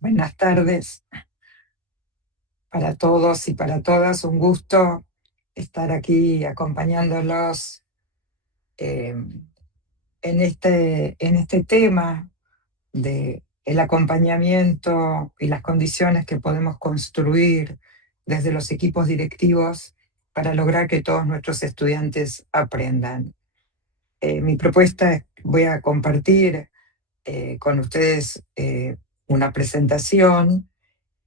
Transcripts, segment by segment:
Buenas tardes para todos y para todas. Un gusto estar aquí acompañándolos eh, en este tema de el acompañamiento y las condiciones que podemos construir desde los equipos directivos para lograr que todos nuestros estudiantes aprendan. Mi propuesta es, voy a compartir con ustedes una presentación.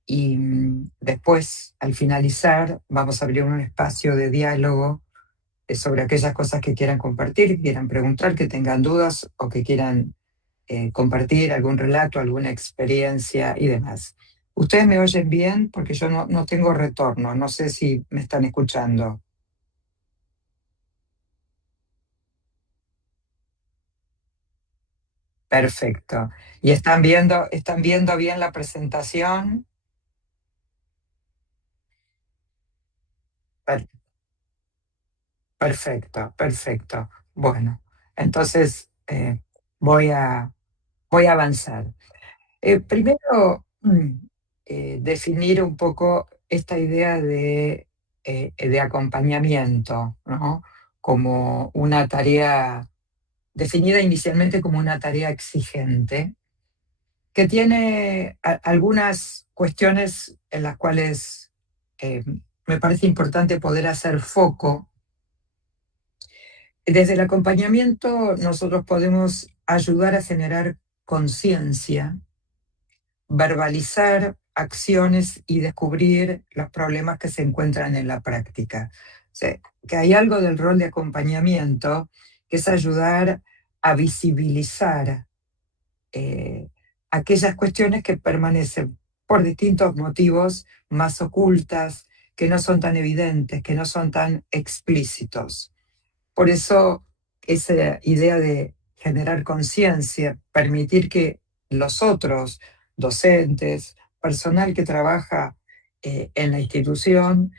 Y después, al finalizar, vamos a abrir un espacio de diálogo sobre aquellas cosas que quieran compartir, que quieran preguntar, que tengan dudas o que quieran compartir algún relato, alguna experiencia y demás. ¿Ustedes me oyen bien? Porque yo no tengo retorno, no sé si me están escuchando. Perfecto. ¿Y están viendo bien la presentación? Per- Perfecto, perfecto. Bueno, entonces voy a, voy a avanzar. Primero, definir un poco esta idea de acompañamiento, ¿no? Como una tarea, definida inicialmente como una tarea exigente, que tiene algunas cuestiones en las cuales eh, me parece importante poder hacer foco. Desde el acompañamiento nosotros podemos ayudar a generar conciencia, verbalizar acciones y descubrir los problemas que se encuentran en la práctica. O sea, que hay algo del rol de acompañamiento que es ayudar a visibilizar eh, aquellas cuestiones que permanecen por distintos motivos más ocultas, que no son tan evidentes, que no son tan explícitos. Por eso esa idea de generar conciencia, permitir que los otros, docentes, personal que trabaja en la institución,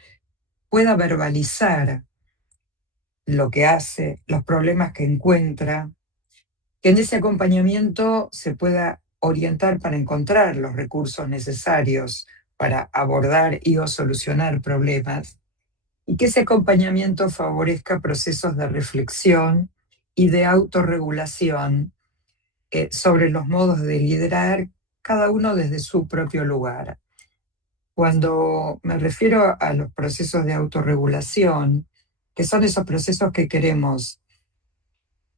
pueda verbalizar lo que hace, los problemas que encuentra, que en ese acompañamiento se pueda orientar para encontrar los recursos necesarios para abordar y o solucionar problemas, y que ese acompañamiento favorezca procesos de reflexión y de autorregulación sobre los modos de liderar, cada uno desde su propio lugar. Cuando me refiero a los procesos de autorregulación, que son esos procesos que queremos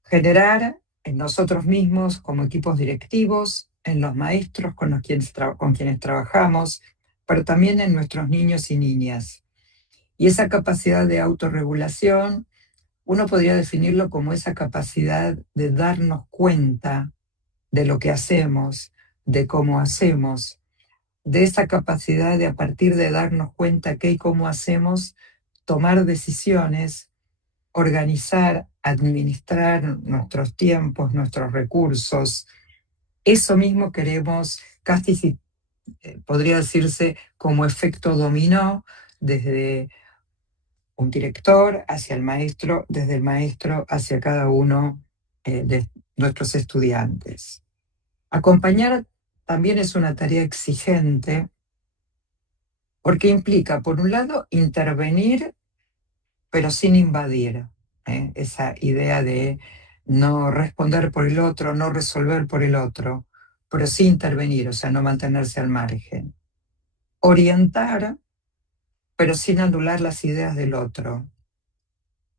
generar en nosotros mismos como equipos directivos, en los maestros con quienes trabajamos, pero también en nuestros niños y niñas. Y esa capacidad de autorregulación, uno podría definirlo como esa capacidad de darnos cuenta de lo que hacemos, de cómo hacemos, de esa capacidad de, a partir de darnos cuenta qué y cómo hacemos, tomar decisiones, organizar, administrar nuestros tiempos, nuestros recursos. Eso mismo queremos, casi podría decirse como efecto dominó, desde un director hacia el maestro, desde el maestro hacia cada uno de nuestros estudiantes. Acompañar también es una tarea exigente porque implica, por un lado, intervenir, pero sin invadir. Esa idea de no responder por el otro, no resolver por el otro, pero sí intervenir, o sea, no mantenerse al margen. Orientar, pero sin anular las ideas del otro.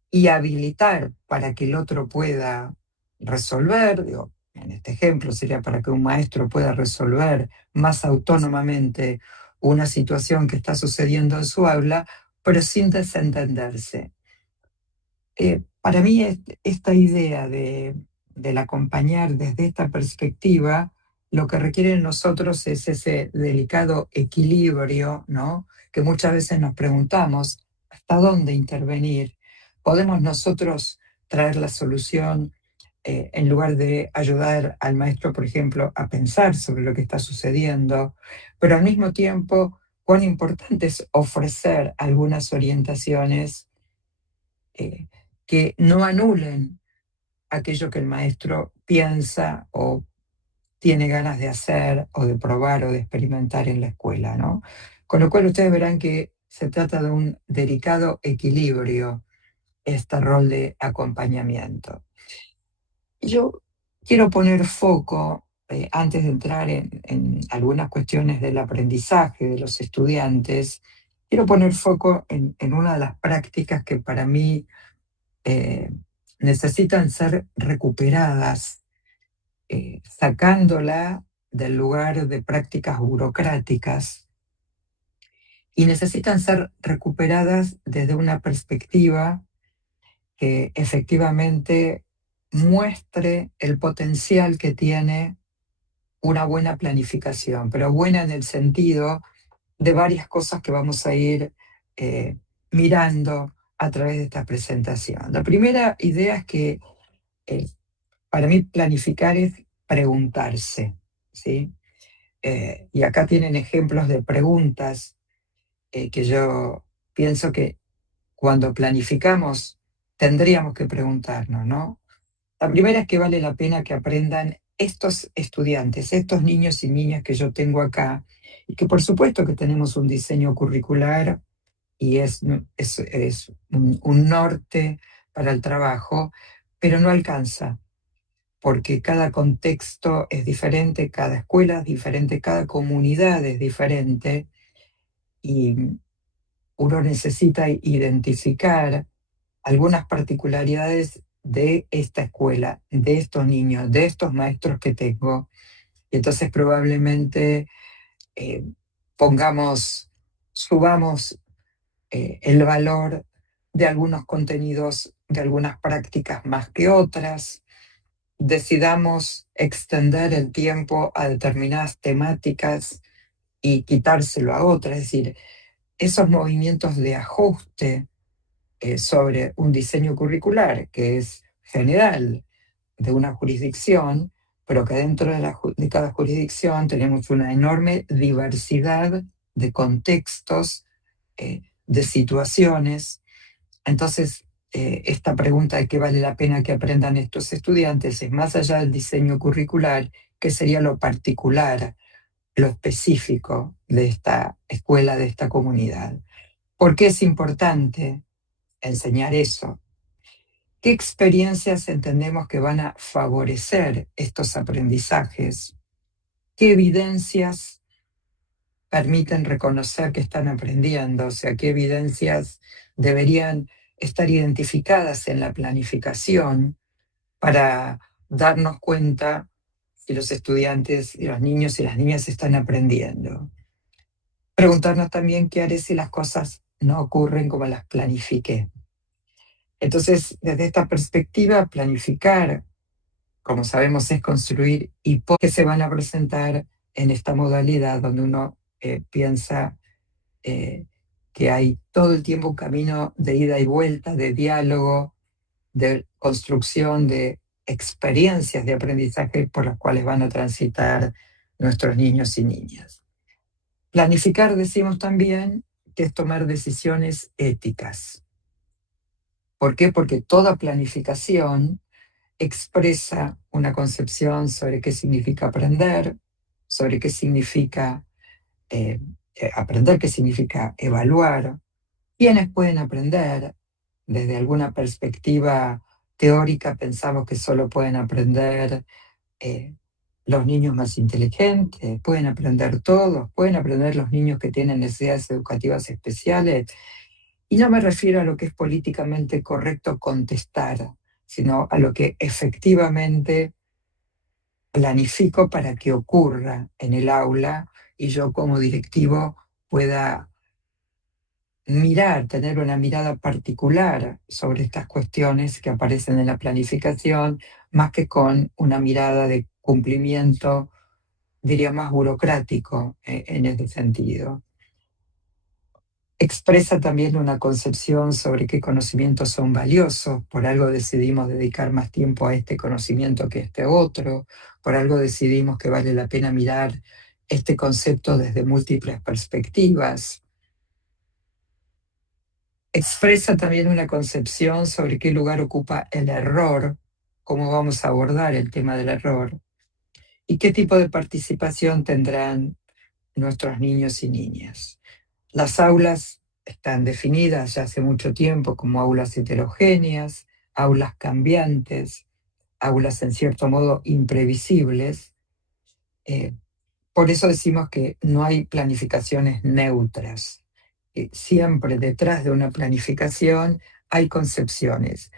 Y habilitar para que el otro pueda resolver, digo, en este ejemplo sería para que un maestro pueda resolver más autónomamente una situación que está sucediendo en su aula, pero sin desentenderse. Para mí esta idea del acompañar desde esta perspectiva, lo que requiere en nosotros es ese delicado equilibrio, ¿no? Que muchas veces nos preguntamos, ¿hasta dónde intervenir? ¿Podemos nosotros traer la solución en lugar de ayudar al maestro, por ejemplo, a pensar sobre lo que está sucediendo? Pero al mismo tiempo, cuán importante es ofrecer algunas orientaciones eh, que no anulen aquello que el maestro piensa o tiene ganas de hacer o de probar o de experimentar en la escuela, ¿no? Con lo cual ustedes verán que se trata de un delicado equilibrio este rol de acompañamiento. Yo quiero poner foco, antes de entrar en algunas cuestiones del aprendizaje de los estudiantes, quiero poner foco en una de las prácticas que para mí eh, necesitan ser recuperadas, sacándola del lugar de prácticas burocráticas y necesitan ser recuperadas desde una perspectiva que efectivamente muestre el potencial que tiene una buena planificación, pero buena en el sentido de varias cosas que vamos a ir eh, mirando a través de esta presentación. La primera idea es que eh, para mí planificar es preguntarse, ¿sí? Y acá tienen ejemplos de preguntas que yo pienso que cuando planificamos tendríamos que preguntarnos, ¿no? La primera es que vale la pena que aprendan estos estudiantes, estos niños y niñas que yo tengo acá, y que por supuesto que tenemos un diseño curricular y es un norte para el trabajo, pero no alcanza, porque cada contexto es diferente, cada escuela es diferente, cada comunidad es diferente, y uno necesita identificar algunas particularidades de esta escuela, de estos niños, de estos maestros que tengo. Y entonces probablemente eh, subamos el valor de algunos contenidos, de algunas prácticas más que otras, decidamos extender el tiempo a determinadas temáticas y quitárselo a otras, es decir, esos movimientos de ajuste sobre un diseño curricular que es general de una jurisdicción, pero que dentro de cada jurisdicción tenemos una enorme diversidad de contextos, de situaciones. Entonces, esta pregunta de qué vale la pena que aprendan estos estudiantes es más allá del diseño curricular, qué sería lo particular, lo específico de esta escuela, de esta comunidad. ¿Por qué es importante enseñar eso? ¿Qué experiencias entendemos que van a favorecer estos aprendizajes? ¿Qué evidencias permiten reconocer que están aprendiendo? O sea, ¿qué evidencias deberían estar identificadas en la planificación para darnos cuenta si los estudiantes y los niños y las niñas están aprendiendo? Preguntarnos también qué haré si las cosas no ocurren como las planifiqué. Entonces, desde esta perspectiva, planificar, como sabemos, es construir hipótesis que se van a presentar en esta modalidad donde uno piensa que hay todo el tiempo un camino de ida y vuelta, de diálogo, de construcción de experiencias de aprendizaje por las cuales van a transitar nuestros niños y niñas. Planificar, decimos también, que es tomar decisiones éticas. ¿Por qué? Porque toda planificación expresa una concepción sobre qué significa aprender, sobre qué significa aprender, qué significa evaluar, quiénes pueden aprender. Desde alguna perspectiva teórica pensamos que solo pueden aprender eh, los niños más inteligentes, pueden aprender todos, pueden aprender los niños que tienen necesidades educativas especiales. Y no me refiero a lo que es políticamente correcto contestar, sino a lo que efectivamente planifico para que ocurra en el aula y yo como directivo pueda mirar, tener una mirada particular sobre estas cuestiones que aparecen en la planificación, más que con una mirada de cumplimiento, diría más burocrático en ese sentido. Expresa también una concepción sobre qué conocimientos son valiosos, por algo decidimos dedicar más tiempo a este conocimiento que a este otro, por algo decidimos que vale la pena mirar este concepto desde múltiples perspectivas. Expresa también una concepción sobre qué lugar ocupa el error, cómo vamos a abordar el tema del error. ¿Y qué tipo de participación tendrán nuestros niños y niñas? Las aulas están definidas ya hace mucho tiempo como aulas heterogéneas, aulas cambiantes, aulas en cierto modo imprevisibles. Eh, por eso decimos que no hay planificaciones neutras. Siempre detrás de una planificación hay concepciones.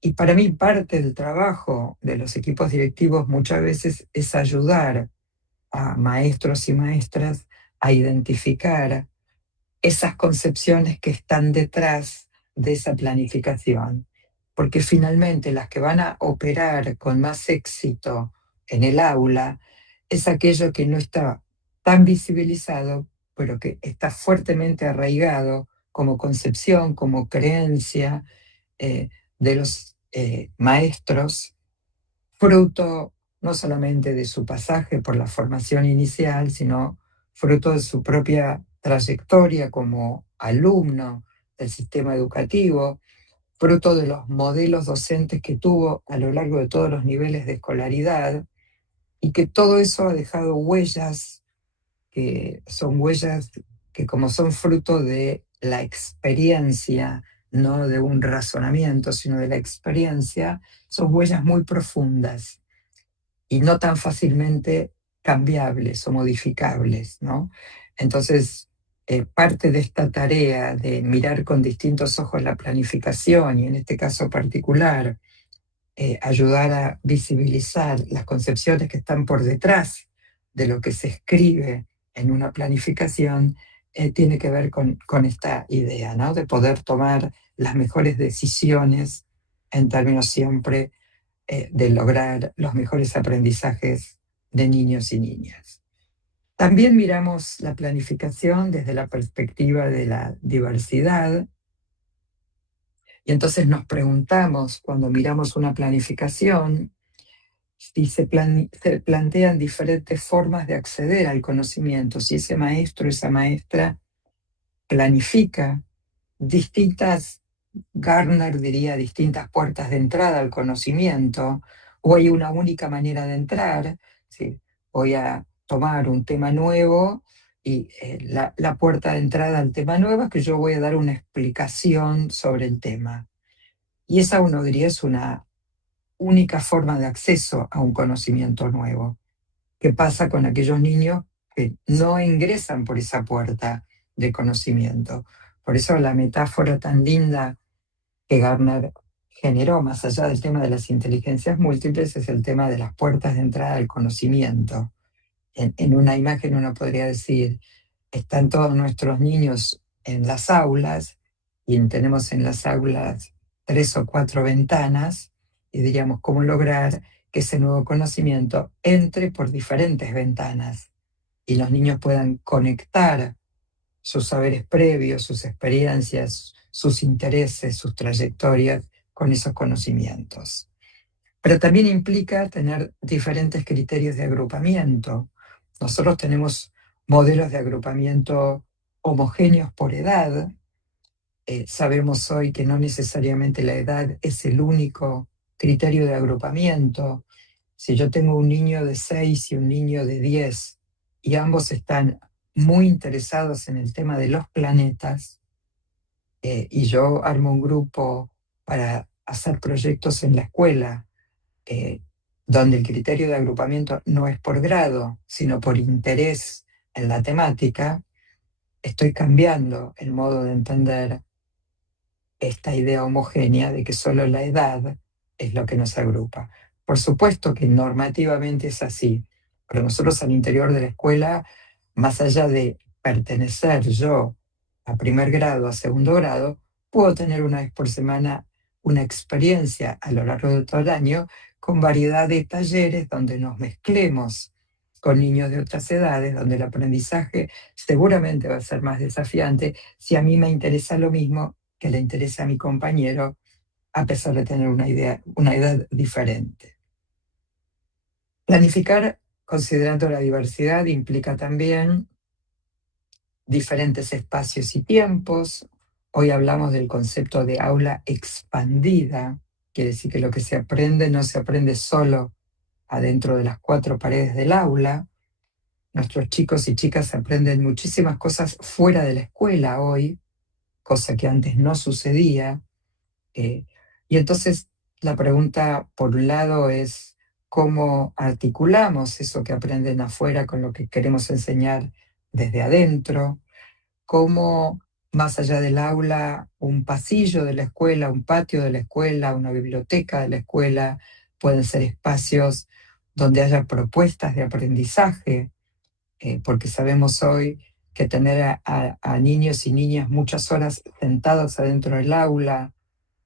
Y para mí parte del trabajo de los equipos directivos muchas veces es ayudar a maestros y maestras a identificar esas concepciones que están detrás de esa planificación, porque finalmente las que van a operar con más éxito en el aula es aquello que no está tan visibilizado, pero que está fuertemente arraigado como concepción, como creencia de los maestros, fruto no solamente de su pasaje por la formación inicial, sino fruto de su propia trayectoria como alumno del sistema educativo, fruto de los modelos docentes que tuvo a lo largo de todos los niveles de escolaridad, y que todo eso ha dejado huellas, que son huellas que como son fruto de la experiencia, no de un razonamiento, sino de la experiencia, son huellas muy profundas y no tan fácilmente cambiables o modificables, ¿no? Entonces, parte de esta tarea de mirar con distintos ojos la planificación y en este caso particular, ayudar a visibilizar las concepciones que están por detrás de lo que se escribe en una planificación, tiene que ver con esta idea, ¿no? De poder tomar las mejores decisiones en términos siempre de lograr los mejores aprendizajes de niños y niñas. También miramos la planificación desde la perspectiva de la diversidad y entonces nos preguntamos cuando miramos una planificación si se plantean diferentes formas de acceder al conocimiento, si ese maestro, esa maestra planifica distintas, Gardner diría, distintas puertas de entrada al conocimiento, o hay una única manera de entrar, ¿sí? Voy a tomar un tema nuevo y la puerta de entrada al tema nuevo es que yo voy a dar una explicación sobre el tema. Y esa uno diría es una única forma de acceso a un conocimiento nuevo. ¿Qué pasa con aquellos niños que no ingresan por esa puerta de conocimiento? Por eso la metáfora tan linda que Gardner generó, más allá del tema de las inteligencias múltiples, es el tema de las puertas de entrada al conocimiento. En una imagen uno podría decir, están todos nuestros niños en las aulas y tenemos en las aulas 3 o 4 ventanas y diríamos cómo lograr que ese nuevo conocimiento entre por diferentes ventanas y los niños puedan conectar sus saberes previos, sus experiencias, sus intereses, sus trayectorias con esos conocimientos. Pero también implica tener diferentes criterios de agrupamiento. Nosotros tenemos modelos de agrupamiento homogéneos por edad. Sabemos hoy que no necesariamente la edad es el único criterio de agrupamiento. Si yo tengo un niño de 6 y un niño de 10 y ambos están muy interesados en el tema de los planetas, y yo armo un grupo para hacer proyectos en la escuela, eh, donde el criterio de agrupamiento no es por grado, sino por interés en la temática, estoy cambiando el modo de entender esta idea homogénea de que solo la edad es lo que nos agrupa. Por supuesto que normativamente es así, pero nosotros al interior de la escuela, más allá de pertenecer yo a primer grado, a segundo grado, puedo tener una vez por semana una experiencia a lo largo de todo el año con variedad de talleres donde nos mezclemos con niños de otras edades, donde el aprendizaje seguramente va a ser más desafiante si a mí me interesa lo mismo que le interesa a mi compañero, a pesar de tener una edad diferente. Planificar considerando la diversidad implica también diferentes espacios y tiempos. Hoy hablamos del concepto de aula expandida, quiere decir que lo que se aprende no se aprende solo adentro de las cuatro paredes del aula. Nuestros chicos y chicas aprenden muchísimas cosas fuera de la escuela hoy, cosa que antes no sucedía. eh, y entonces la pregunta, por un lado, es cómo articulamos eso que aprenden afuera con lo que queremos enseñar desde adentro, cómo más allá del aula, un pasillo de la escuela, un patio de la escuela, una biblioteca de la escuela, pueden ser espacios donde haya propuestas de aprendizaje, porque sabemos hoy que tener a niños y niñas muchas horas sentados adentro del aula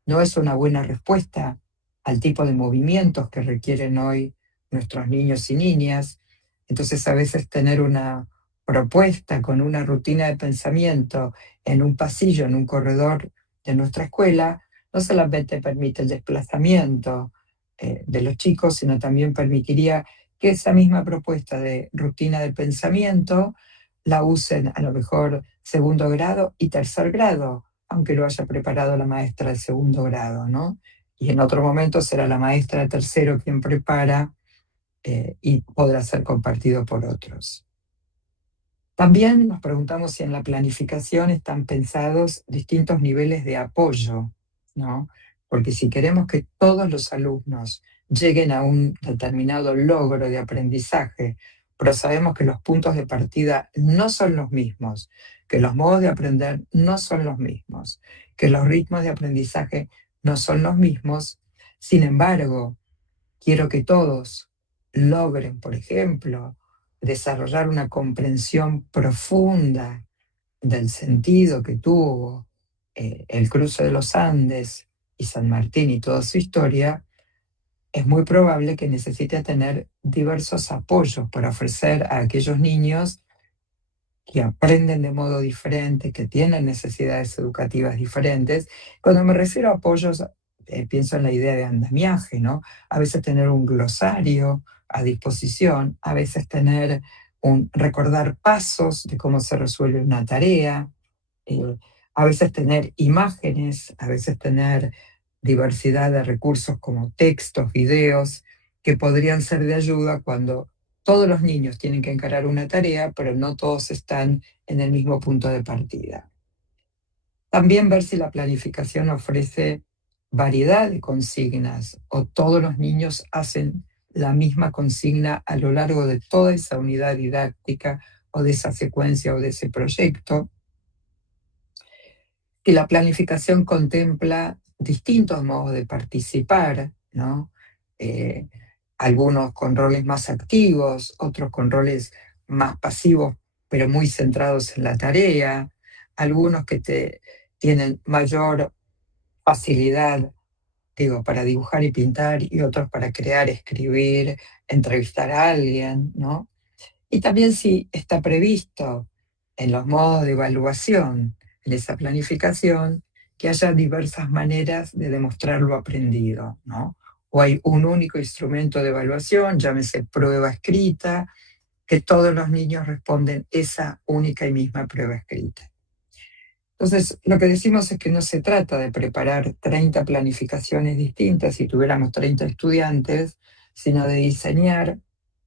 no es una buena respuesta al tipo de movimientos que requieren hoy nuestros niños y niñas. Entonces, a veces tener una propuesta con una rutina de pensamiento en un pasillo, en un corredor de nuestra escuela, no solamente permite el desplazamiento de los chicos, sino también permitiría que esa misma propuesta de rutina de pensamiento la usen a lo mejor segundo grado y tercer grado, aunque lo haya preparado la maestra de segundo grado, ¿no? Y en otro momento será la maestra de tercero quien prepara y podrá ser compartido por otros. También nos preguntamos si en la planificación están pensados distintos niveles de apoyo, ¿no? Porque si queremos que todos los alumnos lleguen a un determinado logro de aprendizaje, pero sabemos que los puntos de partida no son los mismos, que los modos de aprender no son los mismos, que los ritmos de aprendizaje no son los mismos, sin embargo, quiero que todos logren, por ejemplo, desarrollar una comprensión profunda del sentido que tuvo el cruce de los Andes y San Martín y toda su historia. Es muy probable que necesite tener diversos apoyos para ofrecer a aquellos niños que aprenden de modo diferente, que tienen necesidades educativas diferentes. Cuando me refiero a apoyos, pienso en la idea de andamiaje, ¿no? A veces tener un glosario a disposición, a veces tener recordar pasos de cómo se resuelve una tarea, eh, a veces tener imágenes, a veces tener diversidad de recursos como textos, videos, que podrían ser de ayuda cuando todos los niños tienen que encarar una tarea, pero no todos están en el mismo punto de partida. También ver si la planificación ofrece variedad de consignas o todos los niños hacen la misma consigna a lo largo de toda esa unidad didáctica o de esa secuencia o de ese proyecto. Que la planificación contempla distintos modos de participar, ¿no? Eh, Algunos con roles más activos, otros con roles más pasivos, pero muy centrados en la tarea, algunos que tienen mayor facilidad, digo, para dibujar y pintar, y otros para crear, escribir, entrevistar a alguien, ¿no? Y también si está previsto en los modos de evaluación, en esa planificación, que haya diversas maneras de demostrar lo aprendido, ¿no? O hay un único instrumento de evaluación, llámese prueba escrita, que todos los niños responden esa única y misma prueba escrita. Entonces, lo que decimos es que no se trata de preparar 30 planificaciones distintas si tuviéramos 30 estudiantes, sino de diseñar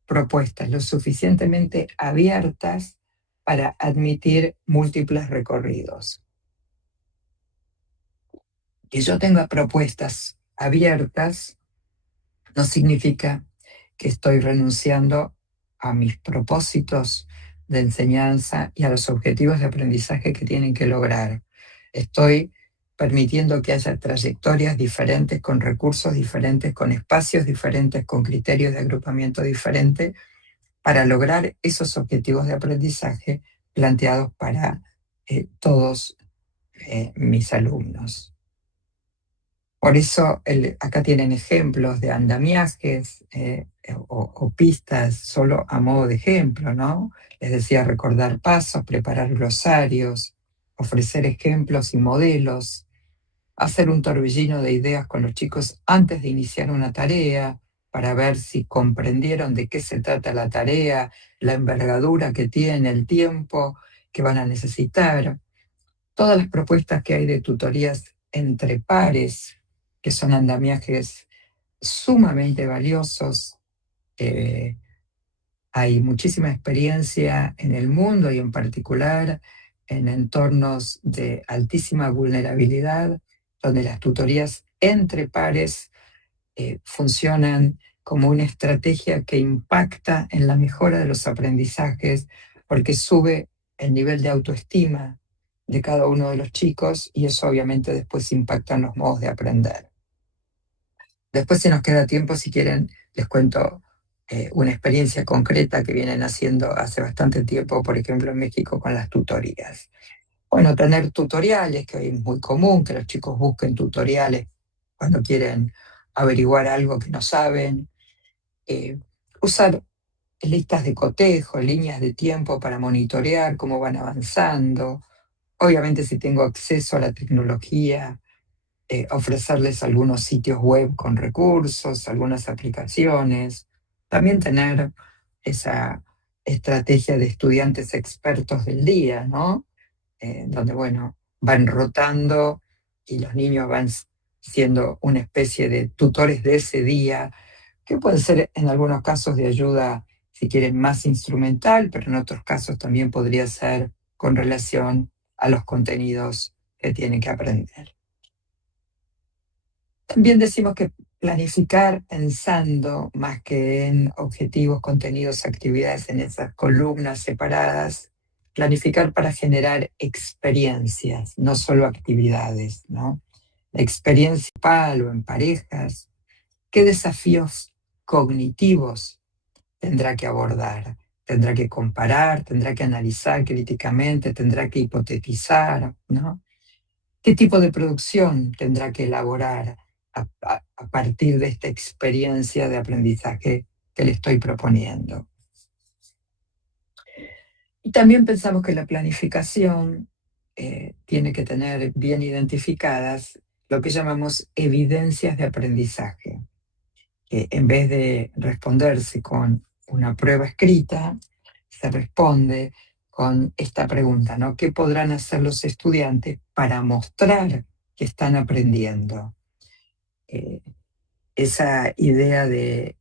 propuestas lo suficientemente abiertas para admitir múltiples recorridos. Que yo tenga propuestas abiertas no significa que estoy renunciando a mis propósitos de enseñanza y a los objetivos de aprendizaje que tienen que lograr. Estoy permitiendo que haya trayectorias diferentes, con recursos diferentes, con espacios diferentes, con criterios de agrupamiento diferentes, para lograr esos objetivos de aprendizaje planteados para todos mis alumnos. Por eso acá tienen ejemplos de andamiajes o pistas solo a modo de ejemplo, ¿no? Les decía recordar pasos, preparar glosarios, ofrecer ejemplos y modelos, hacer un torbellino de ideas con los chicos antes de iniciar una tarea para ver si comprendieron de qué se trata la tarea, la envergadura que tiene, el tiempo que van a necesitar. Todas las propuestas que hay de tutorías entre pares, que son andamiajes sumamente valiosos, Eh, Hay muchísima experiencia en el mundo y en particular en entornos de altísima vulnerabilidad, donde las tutorías entre pares funcionan como una estrategia que impacta en la mejora de los aprendizajes, porque sube el nivel de autoestima de cada uno de los chicos y eso obviamente después impacta en los modos de aprender. Después, si nos queda tiempo, si quieren, les cuento una experiencia concreta que vienen haciendo hace bastante tiempo, por ejemplo, en México con las tutorías. Bueno, tener tutoriales, que hoy es muy común, que los chicos busquen tutoriales cuando quieren averiguar algo que no saben. eh, Usar listas de cotejo, líneas de tiempo para monitorear cómo van avanzando. Obviamente, si tengo acceso a la tecnología, ofrecerles algunos sitios web con recursos, algunas aplicaciones. También tener esa estrategia de estudiantes expertos del día, ¿no? Donde, bueno, van rotando y los niños van siendo una especie de tutores de ese día, que puede ser en algunos casos de ayuda, si quieren, más instrumental, pero en otros casos también podría ser con relación a los contenidos que tienen que aprender. También decimos que planificar pensando más que en objetivos, contenidos, actividades en esas columnas separadas, planificar para generar experiencias, no solo actividades, ¿no? La experiencia principal o en parejas, ¿qué desafíos cognitivos tendrá que abordar? Tendrá que comparar, tendrá que analizar críticamente, tendrá que hipotetizar, ¿no? ¿Qué tipo de producción tendrá que elaborar a partir de esta experiencia de aprendizaje que le estoy proponiendo? Y también pensamos que la planificación tiene que tener bien identificadas lo que llamamos evidencias de aprendizaje, que en vez de responderse con una prueba escrita, se responde con esta pregunta, ¿no? ¿Qué podrán hacer los estudiantes para mostrar que están aprendiendo? Eh, Esa idea de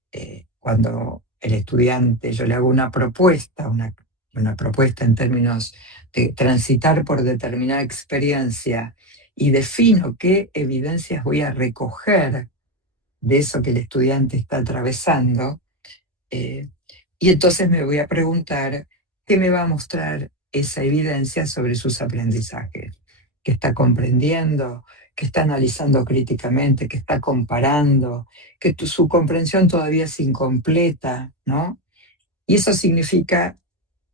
cuando el estudiante, yo le hago una propuesta en términos de transitar por determinada experiencia y defino qué evidencias voy a recoger de eso que el estudiante está atravesando, eh, y entonces me voy a preguntar qué me va a mostrar esa evidencia sobre sus aprendizajes, que está comprendiendo, que está analizando críticamente, que está comparando, que su comprensión todavía es incompleta, ¿no? Y eso significa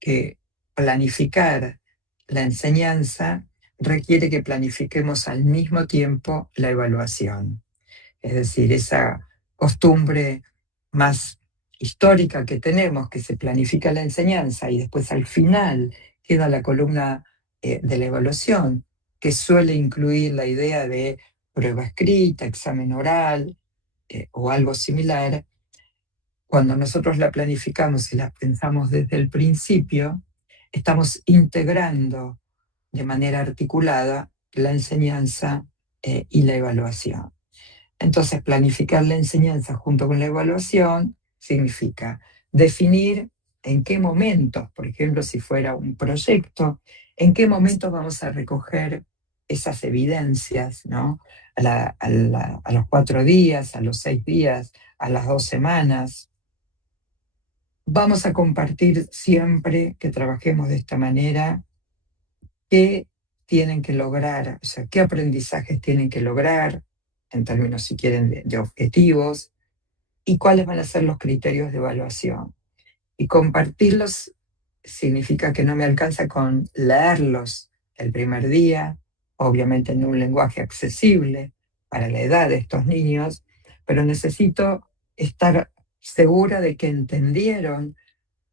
que planificar la enseñanza requiere que planifiquemos al mismo tiempo la evaluación. Es decir, esa costumbre más histórica que tenemos, que se planifica la enseñanza y después al final queda la columna de la evaluación, que suele incluir la idea de prueba escrita, examen oral o algo similar. Cuando nosotros la planificamos y la pensamos desde el principio, estamos integrando de manera articulada la enseñanza y la evaluación. Entonces, planificar la enseñanza junto con la evaluación significa definir en qué momentos, por ejemplo, si fuera un proyecto, en qué momentos vamos a recoger esas evidencias, ¿no? A los 4 días, a los 6 días, a las 2 semanas. Vamos a compartir siempre que trabajemos de esta manera qué tienen que lograr, o sea, qué aprendizajes tienen que lograr, en términos, si quieren, de objetivos, y cuáles van a ser los criterios de evaluación. Y compartirlos significa que no me alcanza con leerlos el primer día, obviamente en un lenguaje accesible para la edad de estos niños, pero necesito estar segura de que entendieron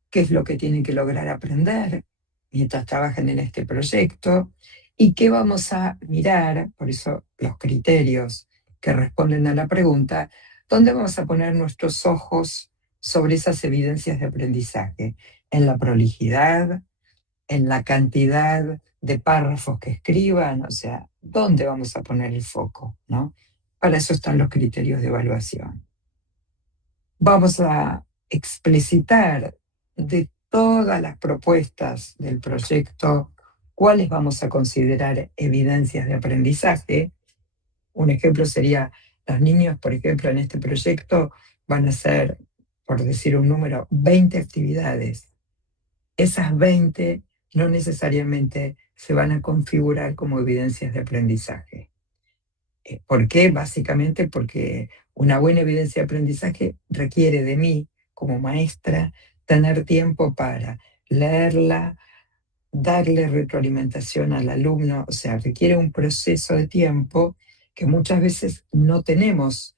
qué es lo que tienen que lograr aprender mientras trabajan en este proyecto y qué vamos a mirar, por eso los criterios que responden a la pregunta, ¿dónde vamos a poner nuestros ojos sobre esas evidencias de aprendizaje? En la prolijidad, en la cantidad de párrafos que escriban, o sea, ¿dónde vamos a poner el foco? ¿No? Para eso están los criterios de evaluación. Vamos a explicitar de todas las propuestas del proyecto cuáles vamos a considerar evidencias de aprendizaje. Un ejemplo sería, los niños, por ejemplo, en este proyecto van a hacer, por decir un número, 20 actividades. Esas 20 no necesariamente se van a configurar como evidencias de aprendizaje. ¿Por qué? Básicamente porque una buena evidencia de aprendizaje requiere de mí, como maestra, tener tiempo para leerla, darle retroalimentación al alumno, o sea, requiere un proceso de tiempo que muchas veces no tenemos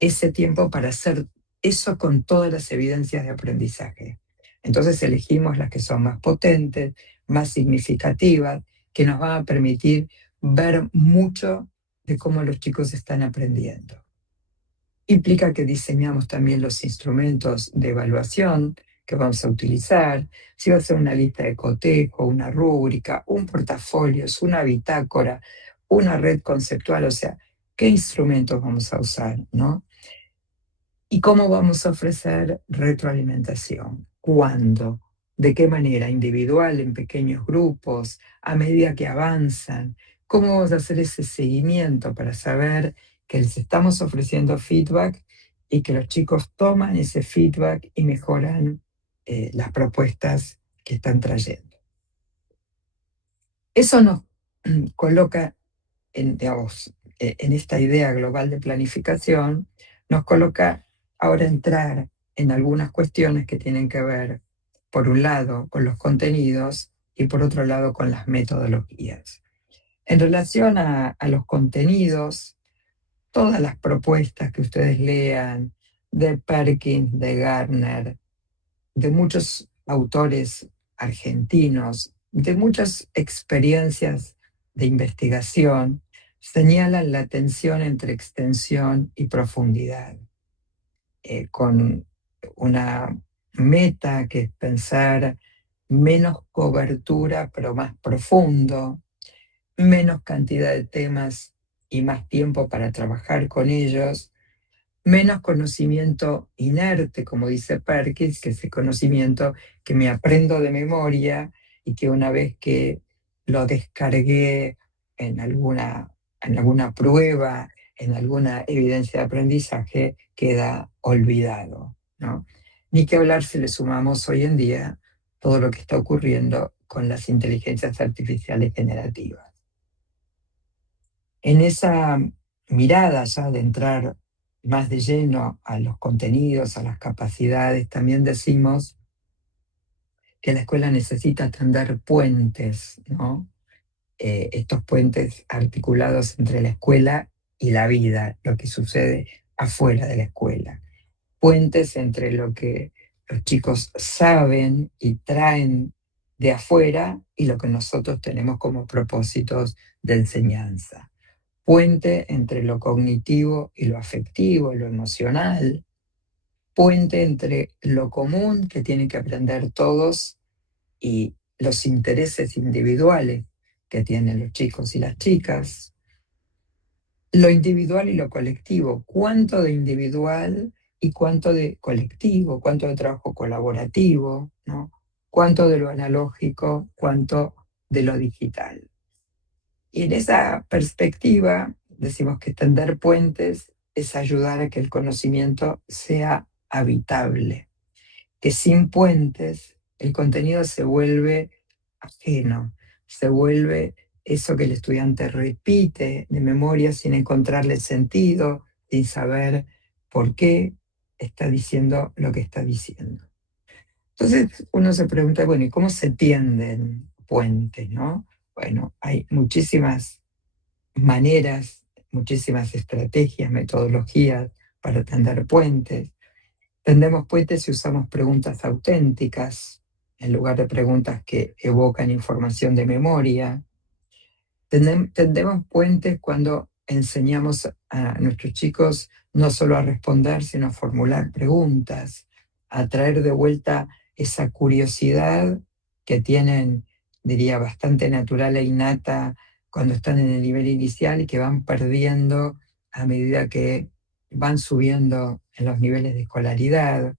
ese tiempo para hacer eso con todas las evidencias de aprendizaje. Entonces elegimos las que son más potentes, más significativas, que nos van a permitir ver mucho de cómo los chicos están aprendiendo. Implica que diseñamos también los instrumentos de evaluación que vamos a utilizar, si va a ser una lista de cotejo, una rúbrica, un portafolio, una bitácora, una red conceptual, o sea, qué instrumentos vamos a usar, ¿no? ¿Y cómo vamos a ofrecer retroalimentación? ¿Cuándo? ¿De qué manera? ¿Individual, en pequeños grupos, a medida que avanzan? ¿Cómo vamos a hacer ese seguimiento para saber que les estamos ofreciendo feedback y que los chicos toman ese feedback y mejoran las propuestas que están trayendo? Eso nos coloca en esta idea global de planificación, nos coloca ahora a entrar en algunas cuestiones que tienen que ver, por un lado, con los contenidos y por otro lado, con las metodologías. En relación a los contenidos, todas las propuestas que ustedes lean de Perkins, de Gardner, de muchos autores argentinos, de muchas experiencias de investigación, señalan la tensión entre extensión y profundidad, con una meta que es pensar menos cobertura pero más profundo, menos cantidad de temas y más tiempo para trabajar con ellos, menos conocimiento inerte, como dice Perkins, que es el conocimiento que me aprendo de memoria y que una vez que lo descargué en alguna prueba, en alguna evidencia de aprendizaje, queda olvidado, ¿no? Ni que hablar si le sumamos hoy en día todo lo que está ocurriendo con las inteligencias artificiales generativas. En esa mirada ya de entrar más de lleno a los contenidos, a las capacidades, también decimos que la escuela necesita tender puentes, ¿no? Estos puentes articulados entre la escuela y la vida, lo que sucede afuera de la escuela. Puentes entre lo que los chicos saben y traen de afuera y lo que nosotros tenemos como propósitos de enseñanza. Puente entre lo cognitivo y lo afectivo, lo emocional, puente entre lo común que tienen que aprender todos y los intereses individuales que tienen los chicos y las chicas, lo individual y lo colectivo, cuánto de individual y cuánto de colectivo, cuánto de trabajo colaborativo, ¿no? Cuánto de lo analógico, cuánto de lo digital. Y en esa perspectiva, decimos que tender puentes es ayudar a que el conocimiento sea habitable, que sin puentes el contenido se vuelve ajeno, se vuelve eso que el estudiante repite de memoria sin encontrarle sentido, sin saber por qué está diciendo lo que está diciendo. Entonces uno se pregunta, bueno, ¿y cómo se tienden puentes, no? Bueno, hay muchísimas maneras, muchísimas estrategias, metodologías para tender puentes. Tendemos puentes si usamos preguntas auténticas en lugar de preguntas que evocan información de memoria. Tendemos puentes cuando enseñamos a nuestros chicos no solo a responder, sino a formular preguntas, a traer de vuelta esa curiosidad que tienen, diría, bastante natural e innata cuando están en el nivel inicial y que van perdiendo a medida que van subiendo en los niveles de escolaridad.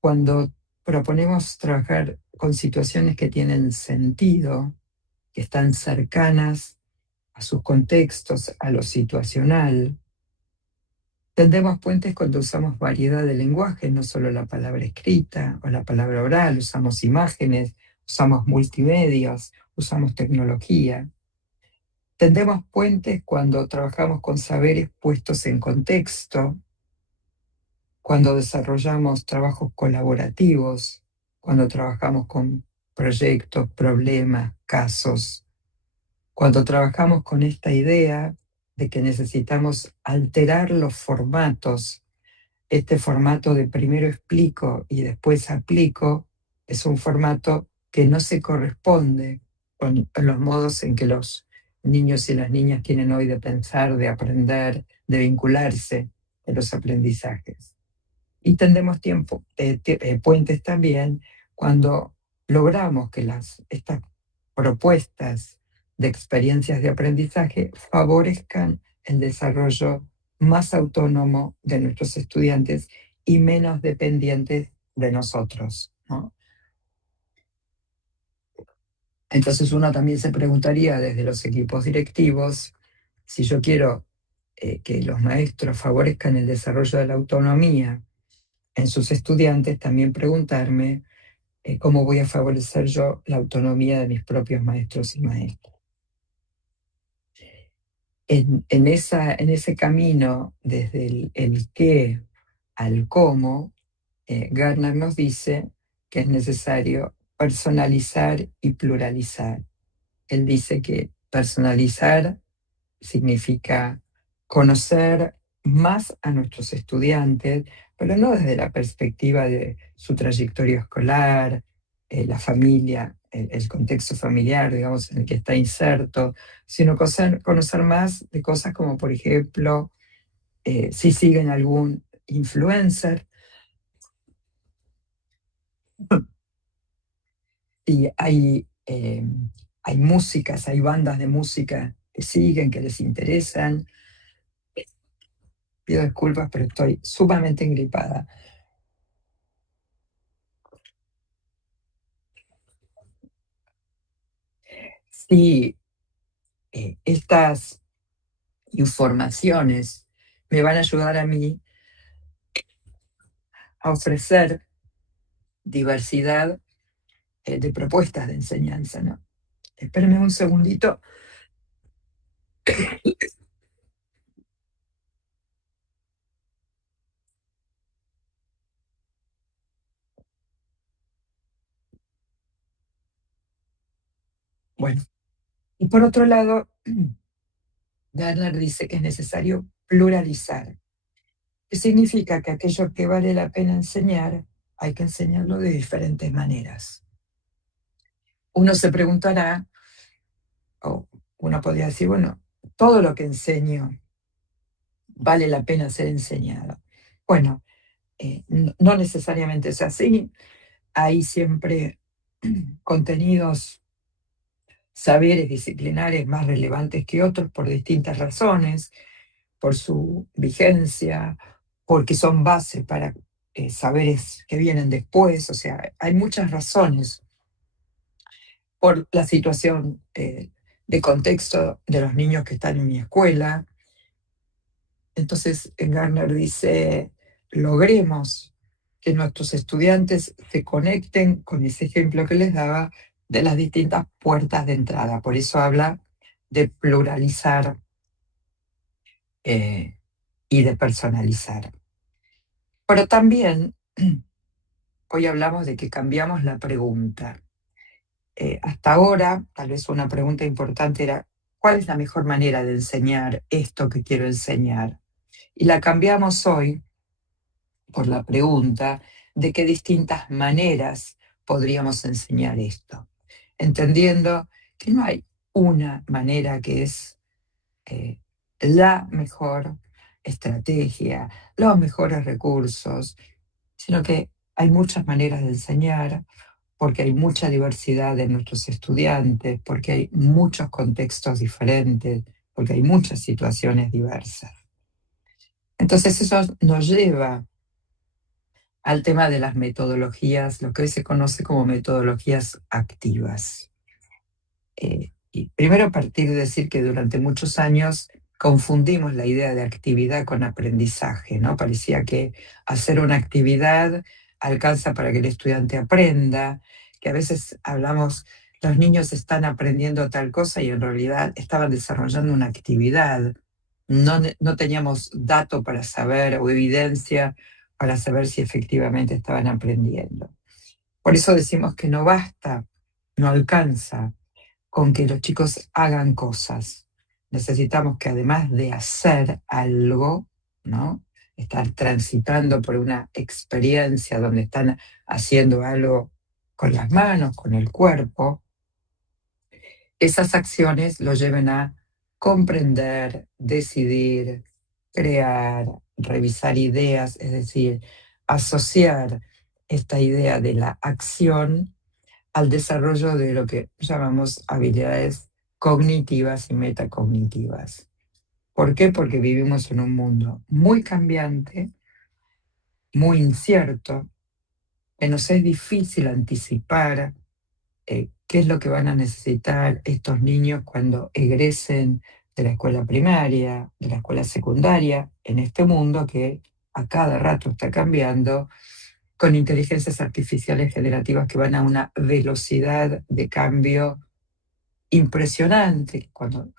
cuando proponemos trabajar con situaciones que tienen sentido, que están cercanas a sus contextos, a lo situacional. Tendemos puentes cuando usamos variedad de lenguaje, no solo la palabra escrita o la palabra oral, usamos imágenes, usamos multimedios, usamos tecnología. Tendemos puentes cuando trabajamos con saberes puestos en contexto, cuando desarrollamos trabajos colaborativos, cuando trabajamos con proyectos, problemas, casos, cuando trabajamos con esta idea de que necesitamos alterar los formatos. Este formato de primero explico y después aplico es un formato que no se corresponde con los modos en que los niños y las niñas tienen hoy de pensar, de aprender, de vincularse en los aprendizajes. Y tendemos puentes también cuando logramos que estas propuestas de experiencias de aprendizaje favorezcan el desarrollo más autónomo de nuestros estudiantes y menos dependientes de nosotros, ¿no? Entonces uno también se preguntaría desde los equipos directivos, si yo quiero que los maestros favorezcan el desarrollo de la autonomía en sus estudiantes, también preguntarme cómo voy a favorecer yo la autonomía de mis propios maestros y maestras. En ese camino, desde el qué al cómo, Gardner nos dice que es necesario personalizar y pluralizar. Él dice que personalizar significa conocer más a nuestros estudiantes, pero no desde la perspectiva de su trayectoria escolar, la familia, el contexto familiar, digamos, en el que está inserto, sino conocer más de cosas como, por ejemplo, si siguen algún influencer, y hay músicas, hay bandas de música que siguen, que les interesan. Pido disculpas, pero estoy sumamente engripada. Si estas informaciones me van a ayudar a mí a ofrecer diversidad de propuestas de enseñanza, ¿no? Espérenme un segundito. Bueno, y por otro lado, Gardner dice que es necesario pluralizar, que significa que aquello que vale la pena enseñar, hay que enseñarlo de diferentes maneras. Uno se preguntará, o uno podría decir, bueno, todo lo que enseño vale la pena ser enseñado. Bueno, no necesariamente es así. Hay siempre contenidos, saberes disciplinares más relevantes que otros por distintas razones, por su vigencia, porque son base para saberes que vienen después. O sea, hay muchas razones por la situación de contexto de los niños que están en mi escuela. Entonces, Gardner dice, logremos que nuestros estudiantes se conecten con ese ejemplo que les daba de las distintas puertas de entrada. Por eso habla de pluralizar y de personalizar. Pero también hoy hablamos de que cambiamos la pregunta. Hasta ahora, tal vez una pregunta importante era, ¿cuál es la mejor manera de enseñar esto que quiero enseñar? Y la cambiamos hoy por la pregunta de qué distintas maneras podríamos enseñar esto, entendiendo que no hay una manera que es la mejor estrategia, los mejores recursos, sino que hay muchas maneras de enseñar, porque hay mucha diversidad de nuestros estudiantes, porque hay muchos contextos diferentes, porque hay muchas situaciones diversas. Entonces eso nos lleva al tema de las metodologías, lo que hoy se conoce como metodologías activas. Y primero partir de decir que durante muchos años confundimos la idea de actividad con aprendizaje, ¿no? Parecía que hacer una actividad alcanza para que el estudiante aprenda, que a veces hablamos, los niños están aprendiendo tal cosa y en realidad estaban desarrollando una actividad. No teníamos dato para saber o evidencia para saber si efectivamente estaban aprendiendo. Por eso decimos que no basta, no alcanza con que los chicos hagan cosas. Necesitamos que además de hacer algo, ¿no? Estar transitando por una experiencia donde están haciendo algo con las manos, con el cuerpo, esas acciones lo lleven a comprender, decidir, crear, revisar ideas, es decir, asociar esta idea de la acción al desarrollo de lo que llamamos habilidades cognitivas y metacognitivas. ¿Por qué? Porque vivimos en un mundo muy cambiante, muy incierto, que nos es difícil anticipar qué es lo que van a necesitar estos niños cuando egresen de la escuela primaria, de la escuela secundaria, en este mundo que a cada rato está cambiando, con inteligencias artificiales generativas que van a una velocidad de cambio impresionante. Cuando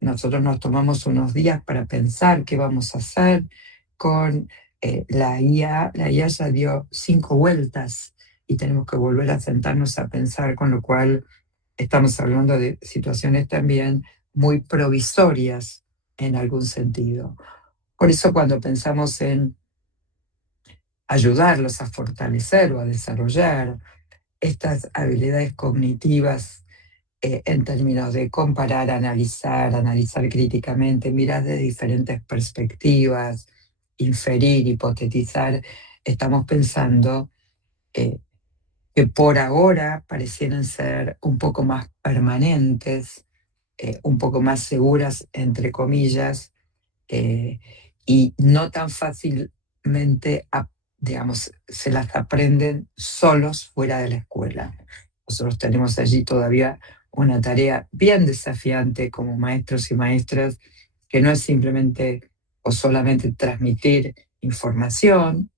nosotros nos tomamos unos días para pensar qué vamos a hacer con la IA ya dio 5 vueltas y tenemos que volver a sentarnos a pensar, con lo cual estamos hablando de situaciones también muy provisorias en algún sentido. Por eso cuando pensamos en ayudarlos a fortalecer o a desarrollar estas habilidades cognitivas en términos de comparar, analizar críticamente, mirar de diferentes perspectivas, inferir, hipotetizar, estamos pensando eh, que por ahora parecieran ser un poco más permanentes, un poco más seguras, entre comillas, eh, y no tan fácilmente, digamos, se las aprenden solos fuera de la escuela. Nosotros tenemos allí todavía una tarea bien desafiante como maestros y maestras, que no es simplemente o solamente transmitir información,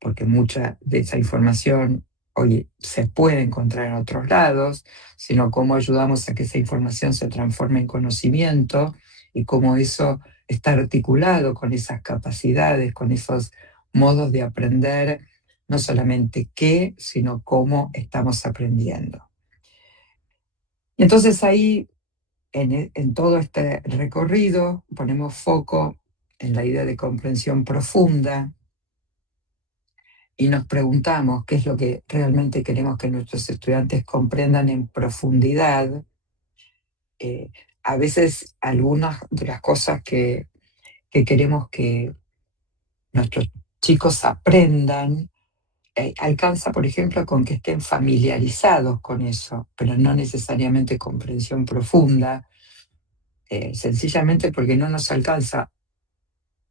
porque mucha de esa información hoy se puede encontrar en otros lados, sino cómo ayudamos a que esa información se transforme en conocimiento y cómo eso está articulado con esas capacidades, con esos modos de aprender, no solamente qué, sino cómo estamos aprendiendo. Y entonces ahí, en todo este recorrido, ponemos foco en la idea de comprensión profunda, y nos preguntamos qué es lo que realmente queremos que nuestros estudiantes comprendan en profundidad, a veces algunas de las cosas que queremos que nuestros chicos aprendan, alcanza, por ejemplo, con que estén familiarizados con eso, pero no necesariamente comprensión profunda, sencillamente porque no nos alcanza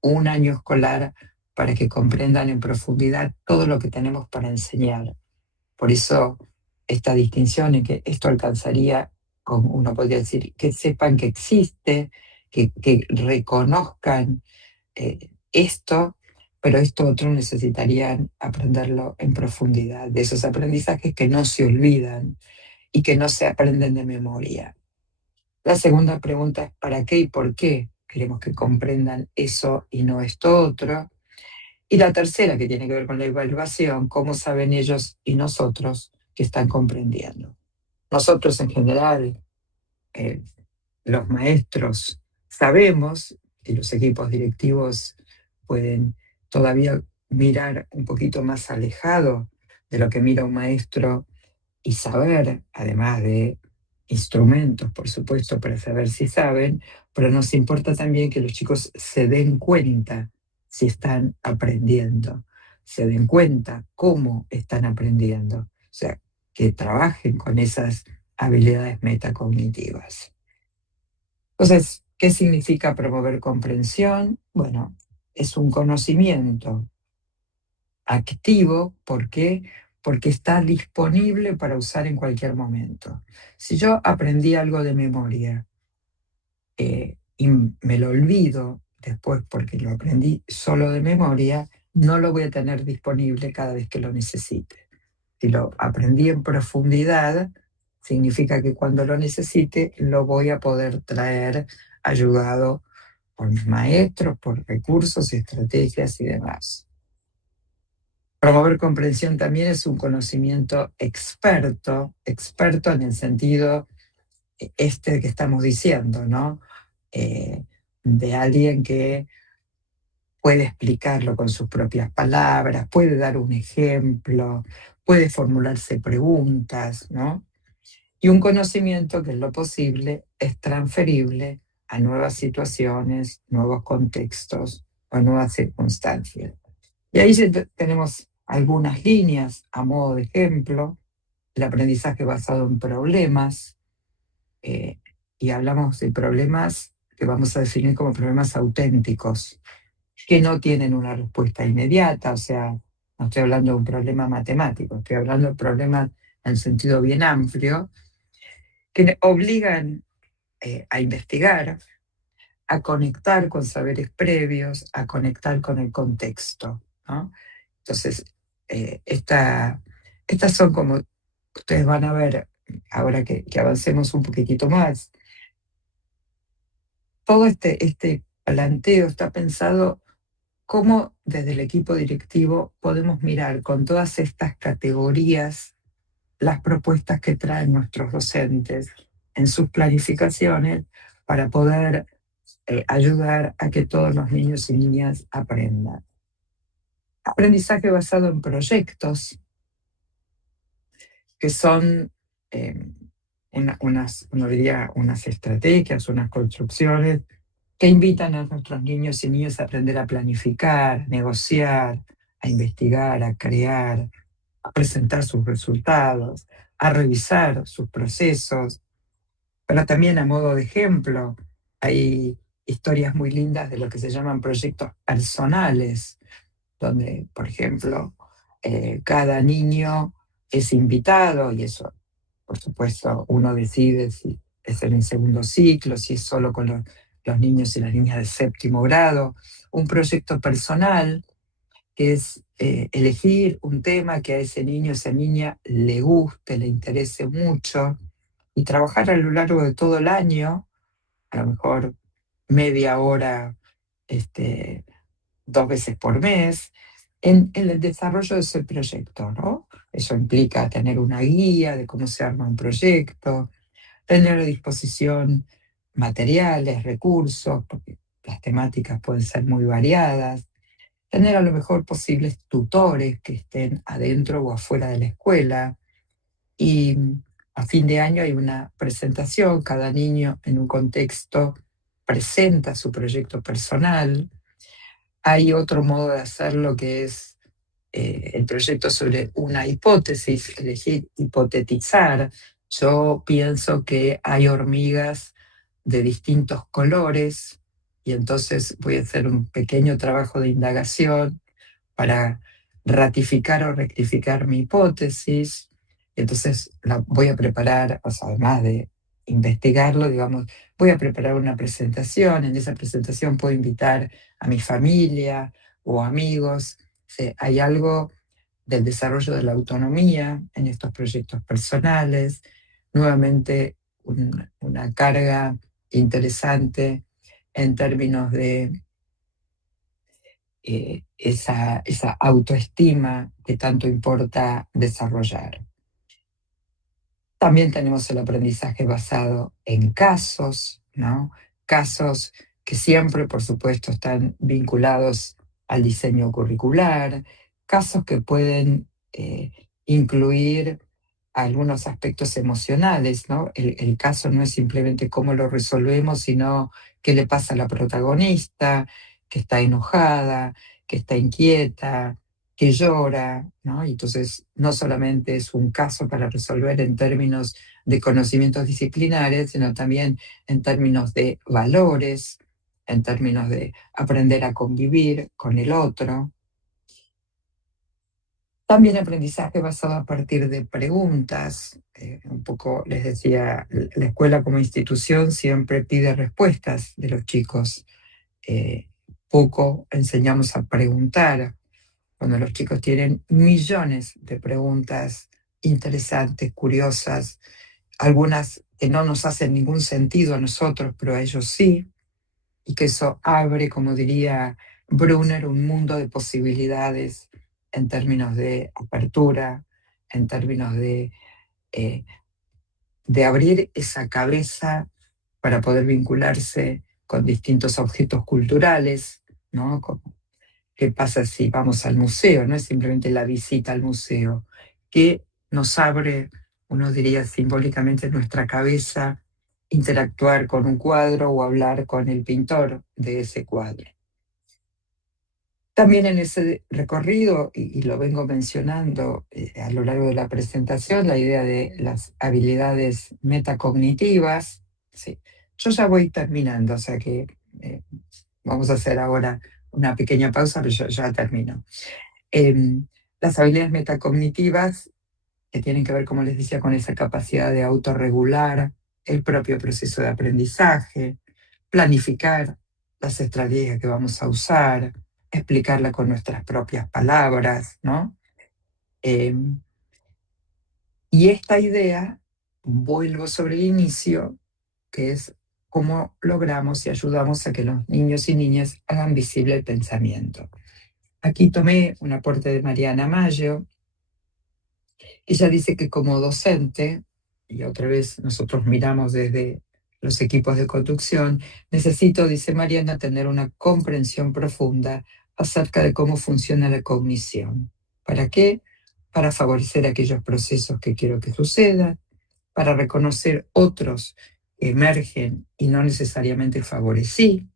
un año escolar para que comprendan en profundidad todo lo que tenemos para enseñar. Por eso esta distinción en que esto alcanzaría, como uno podría decir, que sepan que existe, que reconozcan esto, pero esto otro necesitarían aprenderlo en profundidad, de esos aprendizajes que no se olvidan y que no se aprenden de memoria. La segunda pregunta es ¿para qué y por qué queremos que comprendan eso y no esto otro? Y la tercera, que tiene que ver con la evaluación, cómo saben ellos y nosotros que están comprendiendo. Nosotros en general, eh, los maestros, sabemos, y los equipos directivos pueden todavía mirar un poquito más alejado de lo que mira un maestro y saber, además de instrumentos, por supuesto, para saber si saben, pero nos importa también que los chicos se den cuenta si están aprendiendo, se den cuenta cómo están aprendiendo, o sea, que trabajen con esas habilidades metacognitivas. Entonces, ¿qué significa promover comprensión? Bueno, es un conocimiento activo. ¿Por qué? Porque está disponible para usar en cualquier momento. Si yo aprendí algo de memoria y me lo olvido después porque lo aprendí solo de memoria, no lo voy a tener disponible cada vez que lo necesite. Si lo aprendí en profundidad, significa que cuando lo necesite lo voy a poder traer ayudado por mis maestros, por recursos, estrategias y demás. Promover comprensión también es un conocimiento experto en el sentido este que estamos diciendo, ¿no? De alguien que puede explicarlo con sus propias palabras, puede dar un ejemplo, puede formularse preguntas, ¿no? Y un conocimiento que en lo posible es transferible a nuevas situaciones, nuevos contextos o nuevas circunstancias. Y ahí tenemos algunas líneas a modo de ejemplo: el aprendizaje basado en problemas, eh, y hablamos de problemas que vamos a definir como problemas auténticos, que no tienen una respuesta inmediata. O sea, no estoy hablando de un problema matemático, estoy hablando de problemas en sentido bien amplio, que obligan a investigar, a conectar con saberes previos, a conectar con el contexto, ¿no? Entonces, estas son, como ustedes van a ver ahora que avancemos un poquitito más, todo este planteo está pensado cómo desde el equipo directivo podemos mirar con todas estas categorías las propuestas que traen nuestros docentes en sus planificaciones para poder ayudar a que todos los niños y niñas aprendan. Aprendizaje basado en proyectos, que son eh, uno diría, unas estrategias, unas construcciones que invitan a nuestros niños y niñas a aprender a planificar, negociar, a investigar, a crear, a presentar sus resultados, a revisar sus procesos, pero también a modo de ejemplo. Hay historias muy lindas de lo que se llaman proyectos personales, donde, por ejemplo, cada niño es invitado, y eso, por supuesto, uno decide si es en el segundo ciclo, si es solo con los niños y las niñas de séptimo grado. Un proyecto personal, que es elegir un tema que a ese niño, esa niña le guste, le interese mucho, y trabajar a lo largo de todo el año, a lo mejor media hora, este, 2 veces por mes, en el desarrollo de ese proyecto, ¿no? Eso implica tener una guía de cómo se arma un proyecto, tener a disposición materiales, recursos, porque las temáticas pueden ser muy variadas, tener a lo mejor posibles tutores que estén adentro o afuera de la escuela. Y a fin de año hay una presentación, cada niño en un contexto presenta su proyecto personal. Hay otro modo de hacerlo, que es el proyecto sobre una hipótesis, elegir hipotetizar. Yo pienso que hay hormigas de distintos colores, y entonces voy a hacer un pequeño trabajo de indagación para ratificar o rectificar mi hipótesis. Entonces la voy a preparar, o sea, además de investigarlo, digamos, voy a preparar una presentación. En esa presentación puedo invitar a mi familia o amigos. Hay algo del desarrollo de la autonomía en estos proyectos personales. Nuevamente, una carga interesante en términos de esa autoestima que tanto importa desarrollar. También tenemos el aprendizaje basado en casos, ¿no? Casos que siempre, por supuesto, están vinculados al diseño curricular, casos que pueden incluir algunos aspectos emocionales, ¿no? El caso no es simplemente cómo lo resolvemos, sino qué le pasa a la protagonista, que está enojada, que está inquieta, que llora, ¿no? Y entonces no solamente es un caso para resolver en términos de conocimientos disciplinares, sino también en términos de valores, en términos de aprender a convivir con el otro. También aprendizaje basado a partir de preguntas. Un poco les decía, la escuela como institución siempre pide respuestas de los chicos. Poco enseñamos a preguntar, cuando los chicos tienen millones de preguntas interesantes, curiosas, algunas que no nos hacen ningún sentido a nosotros, pero a ellos sí, y que eso abre, como diría Brunner, un mundo de posibilidades en términos de apertura, en términos eh, de abrir esa cabeza para poder vincularse con distintos objetos culturales, ¿no? ¿Qué pasa si vamos al museo? No es simplemente la visita al museo, que nos abre, uno diría simbólicamente, nuestra cabeza, interactuar con un cuadro o hablar con el pintor de ese cuadro. También en ese recorrido, y lo vengo mencionando a lo largo de la presentación, la idea de las habilidades metacognitivas. Sí. Yo ya voy terminando, o sea que eh, vamos a hacer ahora una pequeña pausa, pero yo ya termino. Las habilidades metacognitivas, que tienen que ver, como les decía, con esa capacidad de autorregular el propio proceso de aprendizaje, planificar las estrategias que vamos a usar, explicarla con nuestras propias palabras, ¿no? Em, y esta idea, vuelvo sobre el inicio, que es cómo logramos y ayudamos a que los niños y niñas hagan visible el pensamiento. Aquí tomé un aporte de Mariana Mayo. Ella dice que como docente, y otra vez nosotros miramos desde los equipos de conducción, necesito, dice Mariana, tener una comprensión profunda acerca de cómo funciona la cognición. ¿Para qué? Para favorecer aquellos procesos que quiero que sucedan, para reconocer otros que emergen y no necesariamente favorecí,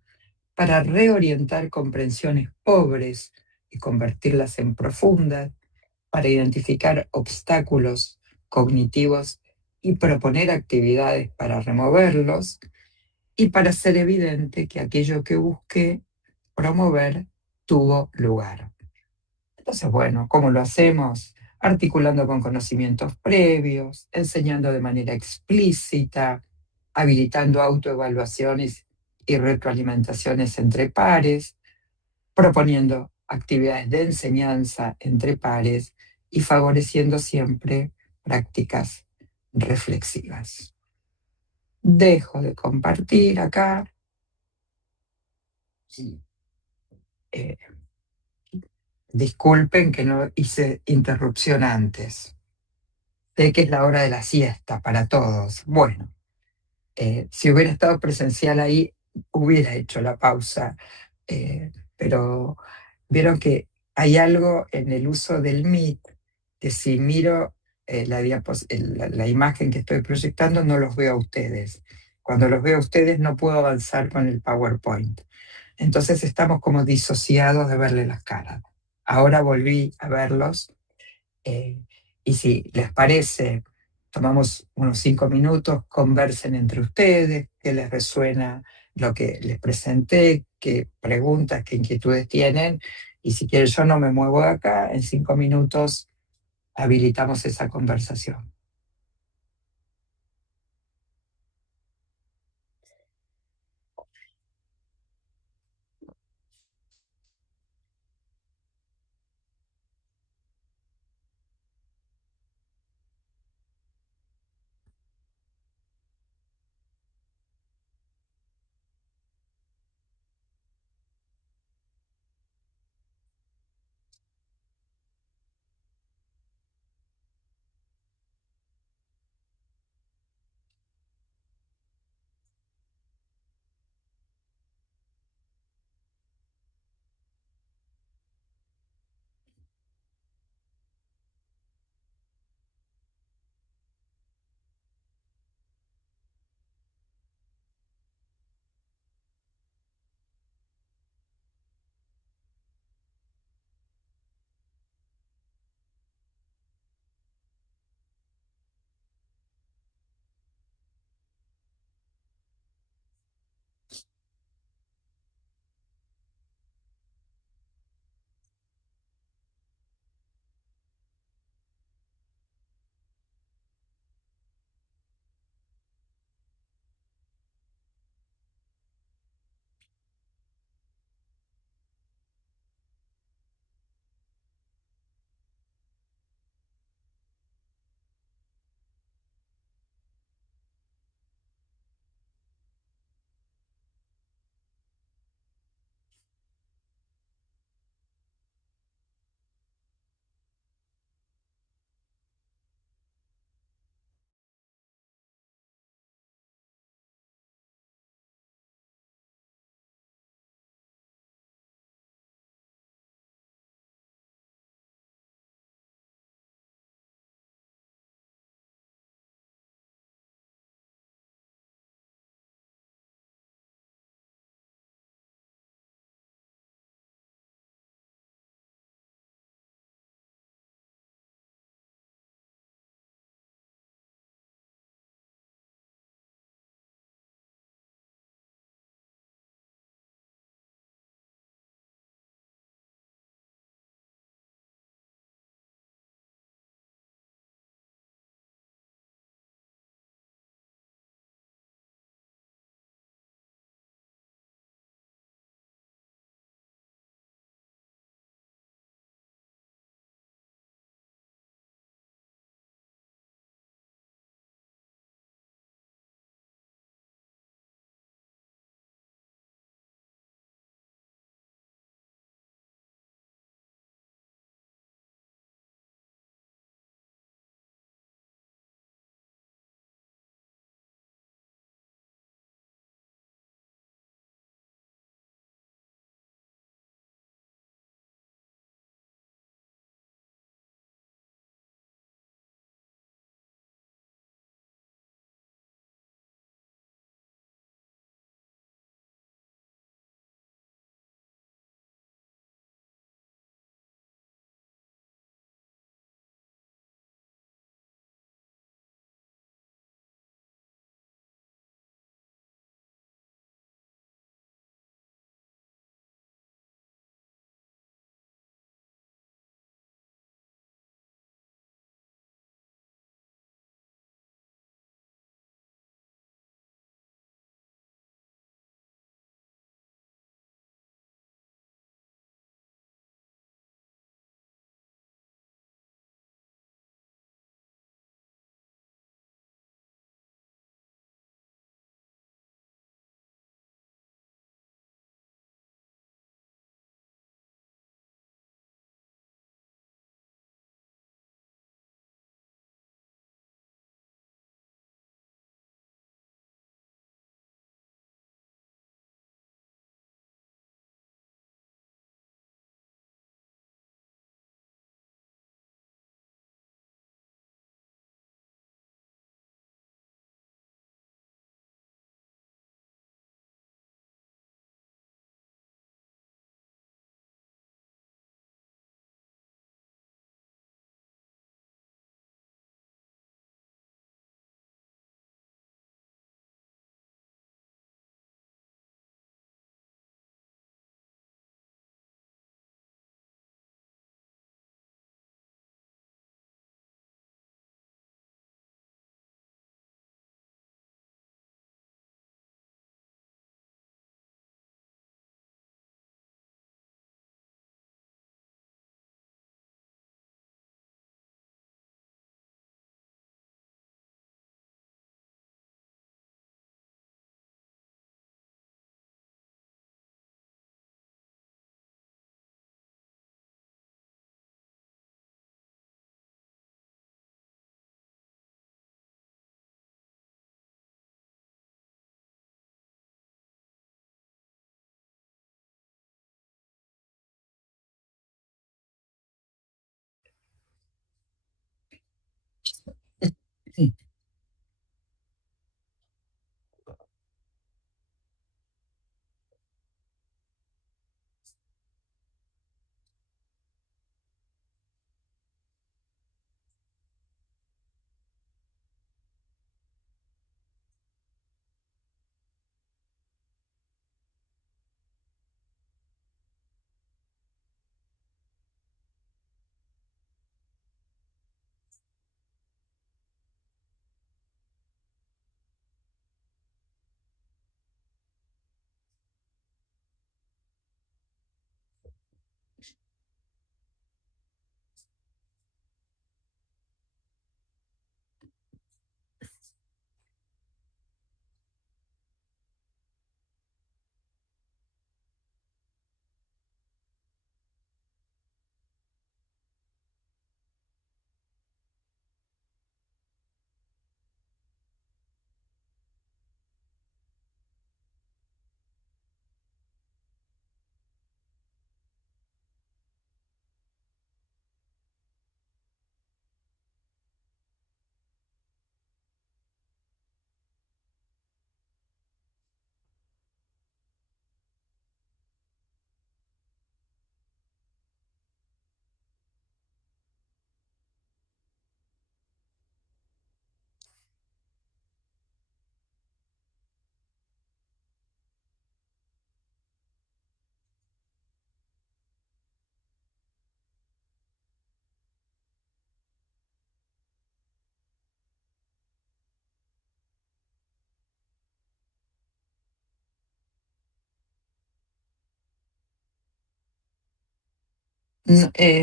para reorientar comprensiones pobres y convertirlas en profundas, para identificar obstáculos cognitivos y proponer actividades para removerlos, y para hacer evidente que aquello que busqué promover tuvo lugar. Entonces, bueno, ¿cómo lo hacemos? Articulando con conocimientos previos, enseñando de manera explícita, habilitando autoevaluaciones y retroalimentaciones entre pares, proponiendo actividades de enseñanza entre pares y favoreciendo siempre prácticas reflexivas. Dejo de compartir acá. Eh, Disculpen que no hice interrupción antes. Sé que es la hora de la siesta para todos. Bueno, si hubiera estado presencial ahí, hubiera hecho la pausa, pero vieron que hay algo en el uso del Meet, que si miro la imagen que estoy proyectando, no los veo a ustedes. Cuando los veo a ustedes, no puedo avanzar con el PowerPoint. Entonces estamos como disociados de verle las caras. Ahora volví a verlos, eh, y si les parece, tomamos unos 5 minutos, conversen entre ustedes, qué les resuena lo que les presenté, qué preguntas, qué inquietudes tienen. Y si quieren, yo no me muevo de acá, en 5 minutos habilitamos esa conversación. Sí.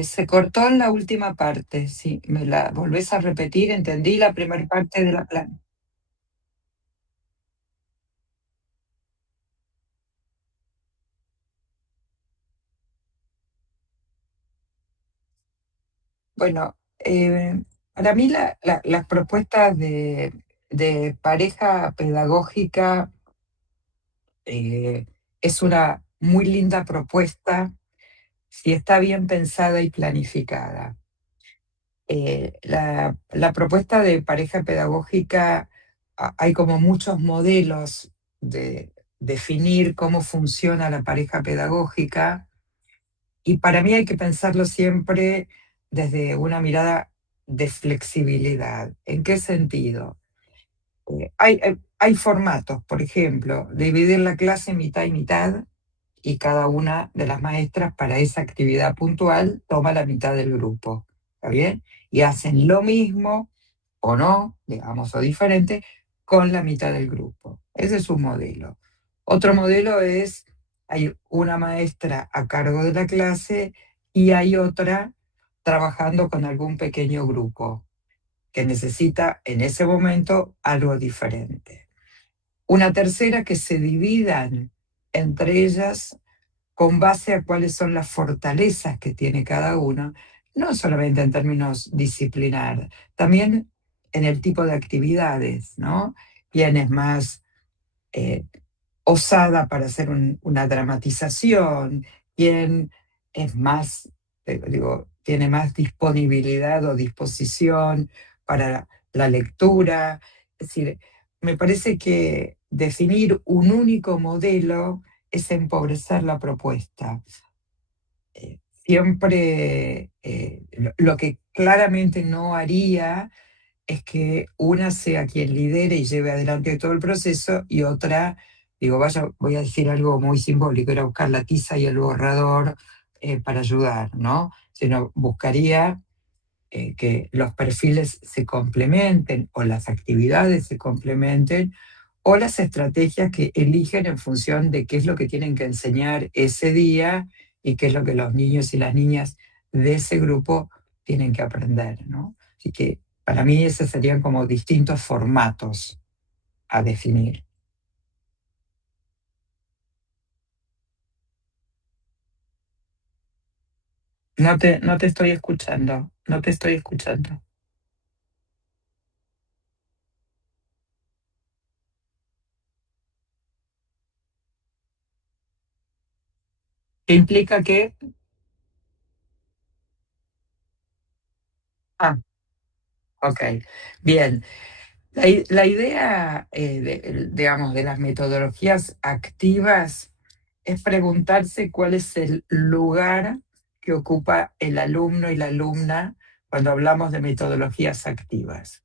Se cortó en la última parte, sí. ¿Me la volvés a repetir? Entendí la primera parte de la plan. Bueno, para mí las propuestas de pareja pedagógica eh, es una muy linda propuesta si está bien pensada y planificada. La propuesta de pareja pedagógica, hay como muchos modelos de definir cómo funciona la pareja pedagógica y para mí hay que pensarlo siempre desde una mirada de flexibilidad. ¿En qué sentido? Hay formatos, por ejemplo, dividir la clase mitad y mitad y cada una de las maestras para esa actividad puntual toma la mitad del grupo, ¿está bien? Y hacen lo mismo o no, digamos, o diferente, con la mitad del grupo. Ese es un modelo. Otro modelo es, hay una maestra a cargo de la clase y hay otra trabajando con algún pequeño grupo que necesita en ese momento algo diferente. Una tercera que se dividan entre ellas con base a cuáles son las fortalezas que tiene cada uno, no solamente en términos disciplinar, también en el tipo de actividades, ¿no? Quién es más eh, osada para hacer una dramatización, quién es más, digo, tiene más disponibilidad o disposición para la lectura. Es decir, me parece que definir un único modelo es empobrecer la propuesta. Siempre lo que claramente no haría es que una sea quien lidere y lleve adelante todo el proceso y otra, digo, vaya, voy a decir algo muy simbólico, era buscar la tiza y el borrador para ayudar, ¿no? Sino buscaría que los perfiles se complementen o las actividades se complementen o las estrategias que eligen en función de qué es lo que tienen que enseñar ese día y qué es lo que los niños y las niñas de ese grupo tienen que aprender, ¿no? Así que para mí esos serían como distintos formatos a definir. No te estoy escuchando, no te estoy escuchando. ¿Qué implica que? Ah, Ok, bien. La idea, digamos, de las metodologías activas es preguntarse cuál es el lugar que ocupa el alumno y la alumna cuando hablamos de metodologías activas.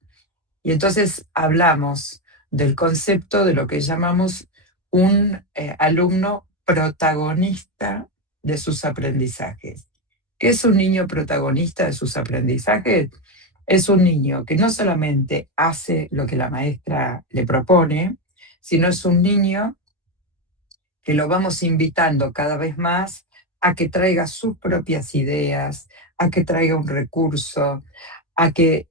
Y entonces hablamos del concepto de lo que llamamos un alumno protagonista de sus aprendizajes. ¿Qué es un niño protagonista de sus aprendizajes? Es un niño que no solamente hace lo que la maestra le propone, sino es un niño que lo vamos invitando cada vez más a que traiga sus propias ideas, a que traiga un recurso, a que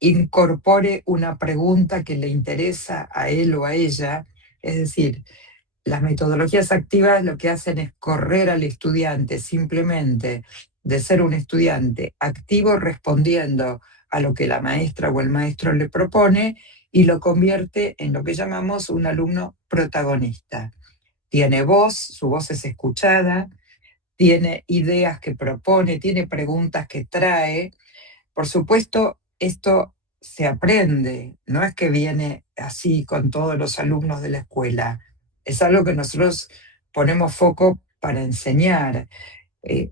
incorpore una pregunta que le interesa a él o a ella. Es decir, las metodologías activas lo que hacen es correr al estudiante simplemente de ser un estudiante activo respondiendo a lo que la maestra o el maestro le propone y lo convierte en lo que llamamos un alumno protagonista. Tiene voz, su voz es escuchada, tiene ideas que propone, tiene preguntas que trae. Por supuesto, esto se aprende, no es que viene así con todos los alumnos de la escuela, es algo que nosotros ponemos foco para enseñar.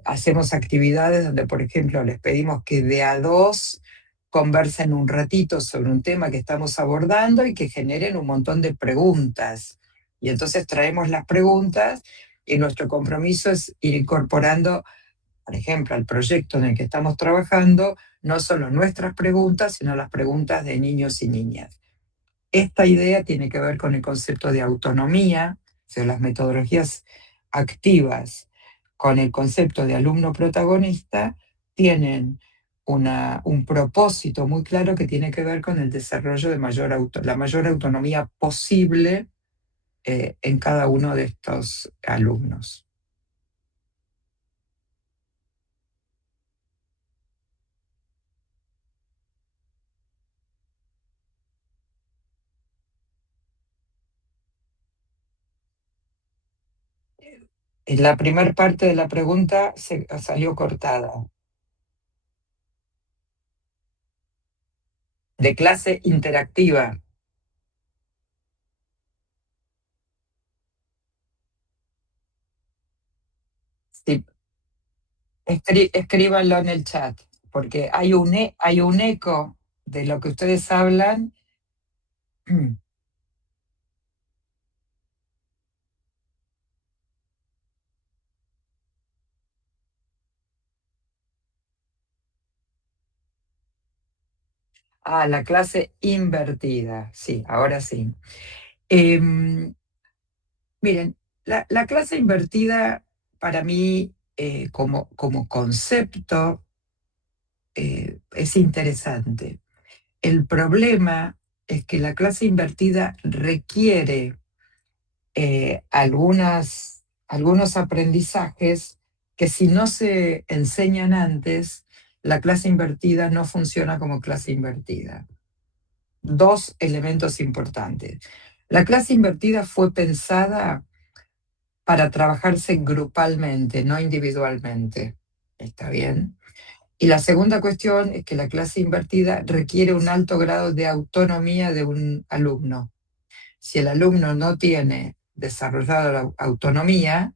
Hacemos actividades donde, por ejemplo, les pedimos que de a dos conversen un ratito sobre un tema que estamos abordando y que generen un montón de preguntas. Y entonces traemos las preguntas y nuestro compromiso es ir incorporando, por ejemplo, al proyecto en el que estamos trabajando, no solo nuestras preguntas, sino las preguntas de niños y niñas. Esta idea tiene que ver con el concepto de autonomía, o sea, las metodologías activas con el concepto de alumno protagonista tienen un propósito muy claro que tiene que ver con el desarrollo de la mayor autonomía posible en cada uno de estos alumnos. En la primera parte de la pregunta salió cortada. De clase interactiva. Sí, escríbanlo en el chat, porque hay un eco de lo que ustedes hablan. La clase invertida. Sí, ahora sí. Em, Miren, la clase invertida para mí como concepto es interesante. El problema es que la clase invertida requiere algunos aprendizajes que si no se enseñan antes, la clase invertida no funciona como clase invertida. Dos elementos importantes. La clase invertida fue pensada para trabajarse grupalmente, no individualmente. ¿Está bien? Y la segunda cuestión es que la clase invertida requiere un alto grado de autonomía de un alumno. Si el alumno no tiene desarrollado la autonomía,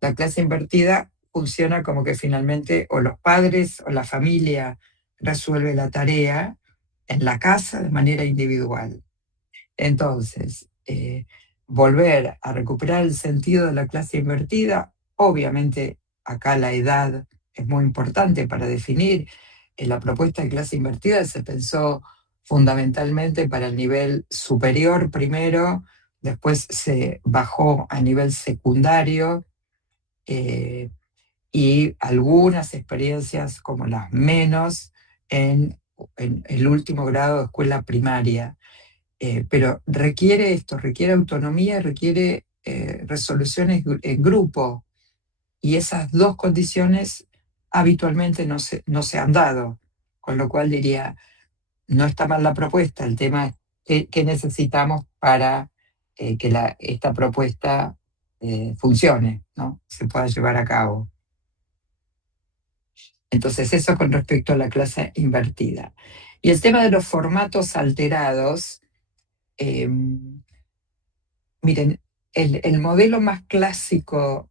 la clase invertida funciona como que finalmente o los padres o la familia resuelve la tarea en la casa de manera individual. Entonces, volver a recuperar el sentido de la clase invertida, obviamente acá la edad es muy importante para definir. La propuesta de clase invertida se pensó fundamentalmente para el nivel superior primero, después se bajó a nivel secundario eh, y algunas experiencias como las menos en el último grado de escuela primaria. Pero requiere esto, requiere autonomía, requiere resoluciones en grupo, y esas dos condiciones habitualmente no se han dado, con lo cual diría, no está mal la propuesta, el tema es qué necesitamos para que esta propuesta funcione, ¿no? Se pueda llevar a cabo. Entonces, eso con respecto a la clase invertida. Y el tema de los formatos alterados, miren, el modelo más clásico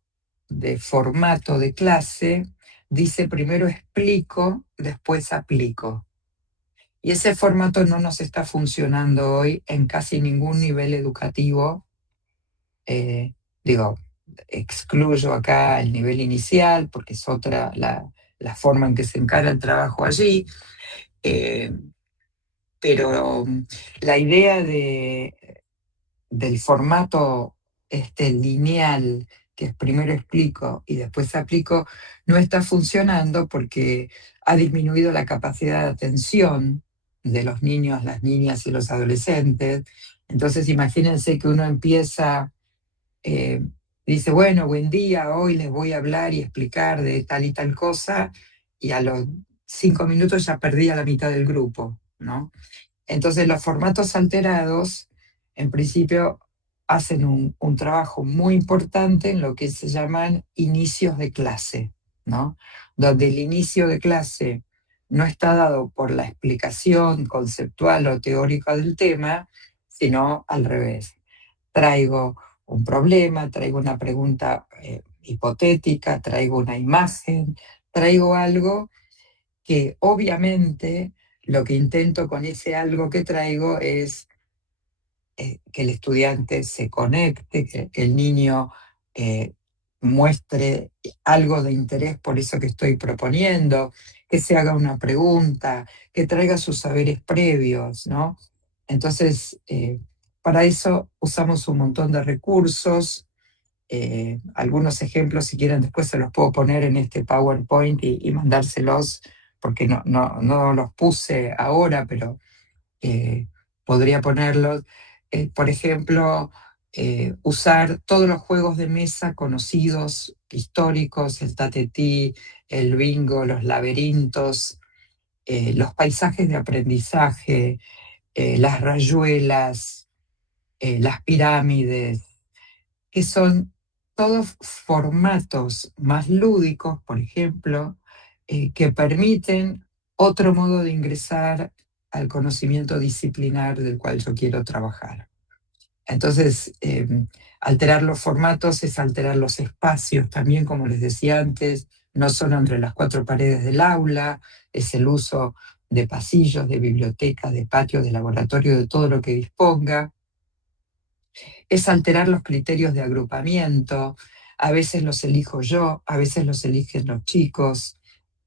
de formato de clase dice primero explico, después aplico. Y ese formato no nos está funcionando hoy en casi ningún nivel educativo. Digo, excluyo acá el nivel inicial porque es otra la forma en que se encara el trabajo allí, eh, pero la idea del formato lineal, que es primero explico y después aplico, no está funcionando porque ha disminuido la capacidad de atención de los niños, las niñas y los adolescentes. Entonces imagínense que uno empieza, eh, dice, bueno, buen día, hoy les voy a hablar y explicar de tal y tal cosa, y a los 5 minutos ya perdí a la mitad del grupo, ¿no? Entonces los formatos alterados, en principio, hacen un trabajo muy importante en lo que se llaman inicios de clase, ¿no? Donde el inicio de clase no está dado por la explicación conceptual o teórica del tema, sino al revés. Traigo un problema, traigo una pregunta hipotética, traigo una imagen, traigo algo que obviamente lo que intento con ese algo que traigo es que el estudiante se conecte, que el niño eh, muestre algo de interés por eso que estoy proponiendo, que se haga una pregunta, que traiga sus saberes previos, ¿no? Entonces, para eso usamos un montón de recursos. Algunos ejemplos, si quieren, después se los puedo poner en este PowerPoint y mandárselos, porque no los puse ahora, pero eh, podría ponerlos. Por ejemplo, usar todos los juegos de mesa conocidos, históricos, el tatetí, el bingo, los laberintos, los paisajes de aprendizaje, las rayuelas, las pirámides, que son todos formatos más lúdicos, por ejemplo, que permiten otro modo de ingresar al conocimiento disciplinar del cual yo quiero trabajar. Entonces, alterar los formatos es alterar los espacios también, como les decía antes, no solo entre las cuatro paredes del aula, es el uso de pasillos, de bibliotecas, de patios, de laboratorio, de todo lo que disponga, es alterar los criterios de agrupamiento. A veces los elijo yo, a veces los eligen los chicos,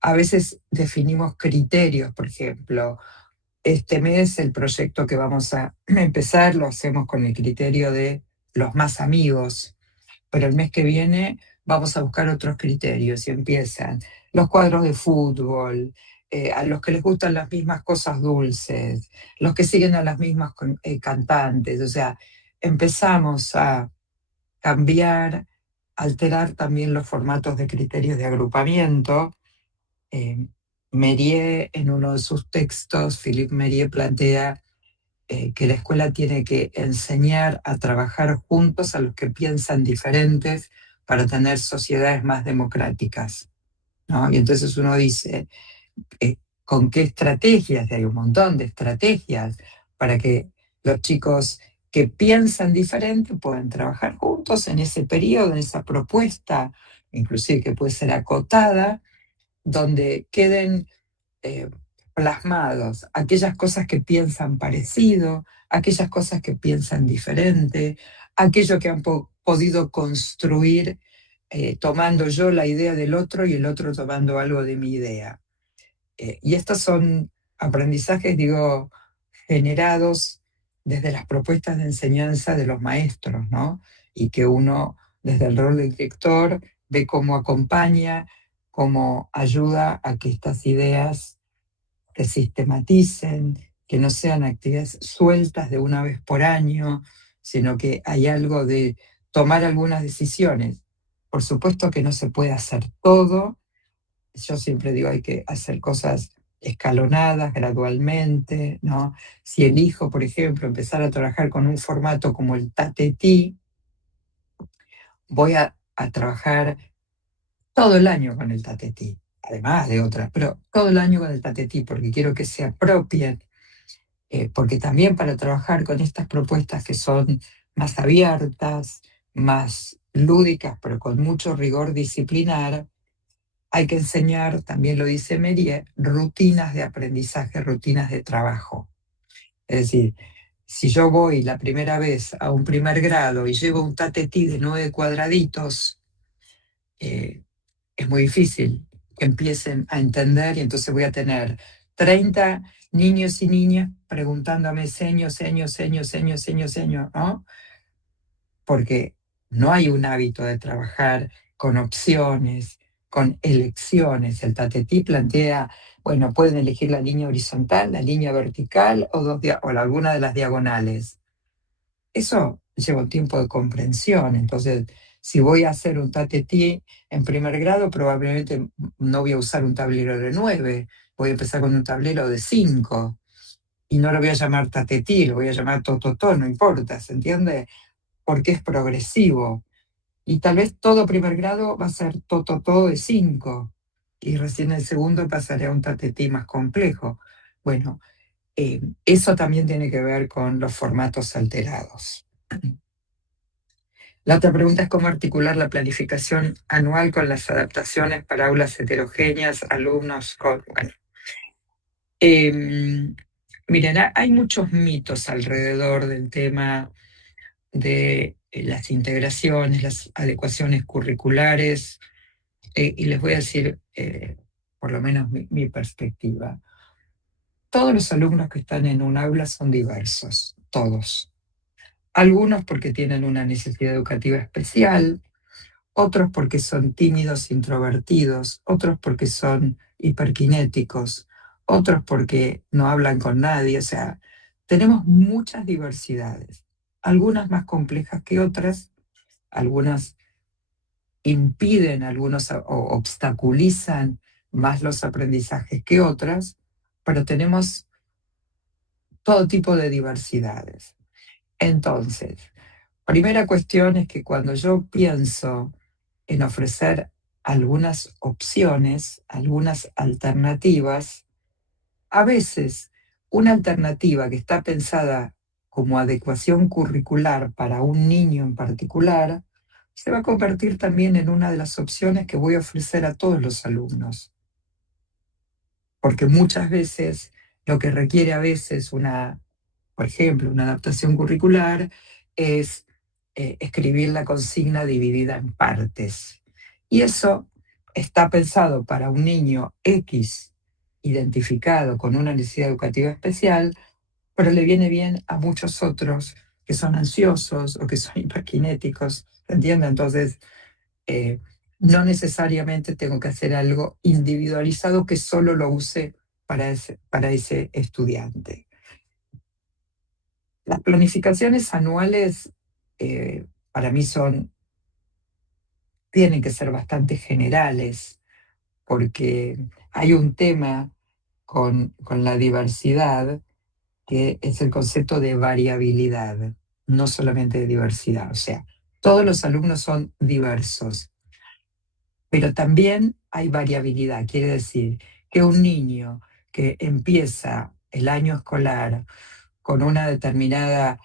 a veces definimos criterios, por ejemplo, este mes el proyecto que vamos a empezar lo hacemos con el criterio de los más amigos, pero el mes que viene vamos a buscar otros criterios y empiezan los cuadros de fútbol, a los que les gustan las mismas cosas dulces, los que siguen a las mismas cantantes, o sea, empezamos a cambiar, alterar también los formatos de criterios de agrupamiento. Eh, Mériès, en uno de sus textos, Philippe Mériès plantea que la escuela tiene que enseñar a trabajar juntos a los que piensan diferentes para tener sociedades más democráticas, ¿no? Y entonces uno dice, ¿con qué estrategias? Y hay un montón de estrategias para que los chicos que piensan diferente puedan trabajar juntos en ese periodo, en esa propuesta, inclusive que puede ser acotada, donde queden eh, plasmados aquellas cosas que piensan parecido, aquellas cosas que piensan diferente, aquello que han podido construir tomando yo la idea del otro y el otro tomando algo de mi idea. Y estos son aprendizajes, digo, generados desde las propuestas de enseñanza de los maestros, ¿no? Y que uno, desde el rol del director, ve cómo acompaña, cómo ayuda a que estas ideas se sistematicen, que no sean actividades sueltas de una vez por año, sino que hay algo de tomar algunas decisiones. Por supuesto que no se puede hacer todo. Yo siempre digo, hay que hacer cosas escalonadas, gradualmente, ¿no? Si elijo, por ejemplo, empezar a trabajar con un formato como el tatetí, voy a trabajar todo el año con el tatetí. además de otras, pero todo el año con el tatetí, porque quiero que se apropien, porque también para trabajar con estas propuestas que son más abiertas, más lúdicas, pero con mucho rigor disciplinar, hay que enseñar, también lo dice Merie, rutinas de aprendizaje, rutinas de trabajo. Es decir, si yo voy la primera vez a un primer grado y llevo un tatetí de 9 cuadraditos, eh, es muy difícil que empiecen a entender y entonces voy a tener 30 niños y niñas preguntándome seño, seño, seño, seño, seño, seño, ¿no? Porque no hay un hábito de trabajar con opciones, con elecciones. El tatetí plantea, bueno, pueden elegir la línea horizontal, la línea vertical o alguna de las diagonales. Eso lleva un tiempo de comprensión. Entonces, si voy a hacer un tatetí en primer grado, probablemente no voy a usar un tablero de 9, voy a empezar con un tablero de 5. Y no lo voy a llamar tatetí, lo voy a llamar tototó, no importa, ¿se entiende? Porque es progresivo. Y tal vez todo primer grado va a ser tototó de 5. Y recién el segundo pasaré a un tatetí más complejo. Bueno, eso también tiene que ver con los formatos alterados. La otra pregunta es cómo articular la planificación anual con las adaptaciones para aulas heterogéneas, alumnos con... Bueno, miren, hay muchos mitos alrededor del tema de las integraciones, las adecuaciones curriculares, y les voy a decir, por lo menos mi perspectiva. Todos los alumnos que están en un aula son diversos, todos. Algunos porque tienen una necesidad educativa especial, otros porque son tímidos, introvertidos, otros porque son hiperkinéticos, otros porque no hablan con nadie. O sea, tenemos muchas diversidades, algunas más complejas que otras, algunas impiden, algunos o obstaculizan más los aprendizajes que otras, pero tenemos todo tipo de diversidades. Entonces, primera cuestión es que cuando yo pienso en ofrecer algunas opciones, algunas alternativas, a veces una alternativa que está pensada como adecuación curricular para un niño en particular, se va a convertir también en una de las opciones que voy a ofrecer a todos los alumnos. Porque muchas veces lo que requiere a veces por ejemplo, una adaptación curricular es escribir la consigna dividida en partes. Y eso está pensado para un niño X identificado con una necesidad educativa especial, pero le viene bien a muchos otros que son ansiosos o que son hiperkinéticos, ¿entiendes? Entonces, eh, no necesariamente tengo que hacer algo individualizado que solo lo use para ese estudiante. Las planificaciones anuales para mí tienen que ser bastante generales porque hay un tema con la diversidad que es el concepto de variabilidad, no solamente de diversidad. O sea, todos los alumnos son diversos, pero también hay variabilidad. Quiere decir que un niño que empieza el año escolar con una determinada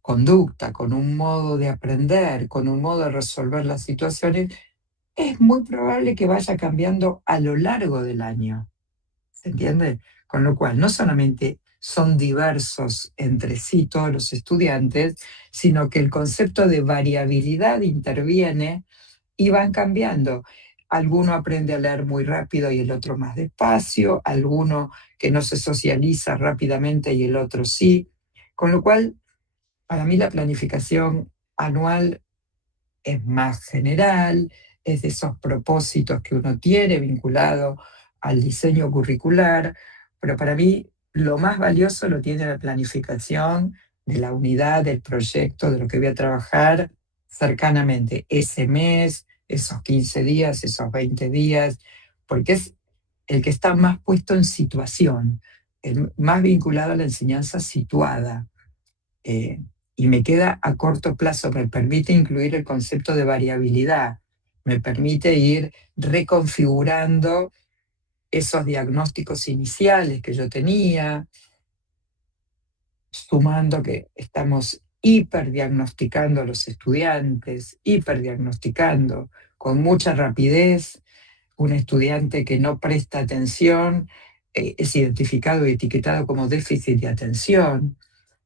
conducta, con un modo de aprender, con un modo de resolver las situaciones, es muy probable que vaya cambiando a lo largo del año. ¿Se entiende? Con lo cual, no solamente son diversos entre sí todos los estudiantes, sino que el concepto de variabilidad interviene y van cambiando. Alguno aprende a leer muy rápido y el otro más despacio, alguno que no se socializa rápidamente y el otro sí. Con lo cual, para mí la planificación anual es más general, es de esos propósitos que uno tiene vinculado al diseño curricular, pero para mí lo más valioso lo tiene la planificación de la unidad, del proyecto, de lo que voy a trabajar cercanamente ese mes, esos 15 días, esos 20 días, porque es el que está más puesto en situación, más vinculado a la enseñanza situada. Eh, y me queda a corto plazo, me permite incluir el concepto de variabilidad, me permite ir reconfigurando esos diagnósticos iniciales que yo tenía, sumando que estamos hiperdiagnosticando a los estudiantes, hiperdiagnosticando con mucha rapidez. Un estudiante que no presta atención es identificado y etiquetado como déficit de atención.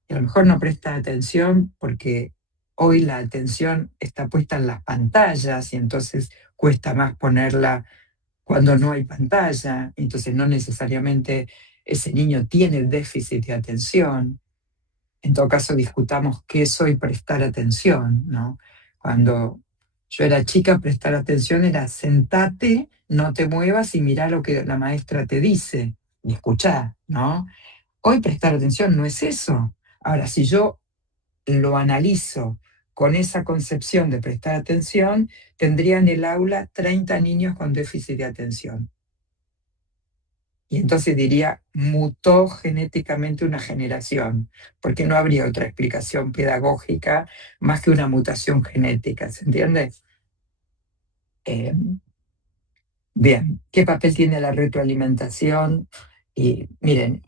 Y a lo mejor no presta atención porque hoy la atención está puesta en las pantallas y entonces cuesta más ponerla cuando no hay pantalla. Entonces no necesariamente ese niño tiene déficit de atención. En todo caso, discutamos qué es hoy prestar atención, ¿no? Cuando yo era chica, prestar atención era sentate, no te muevas y mirá lo que la maestra te dice y escuchá, ¿no? Hoy prestar atención no es eso. Ahora, si yo lo analizo con esa concepción de prestar atención, tendría en el aula 30 niños con déficit de atención. Y entonces diría, mutó genéticamente una generación, porque no habría otra explicación pedagógica más que una mutación genética, ¿se entiende? Eh, Bien, ¿qué papel tiene la retroalimentación? Y miren,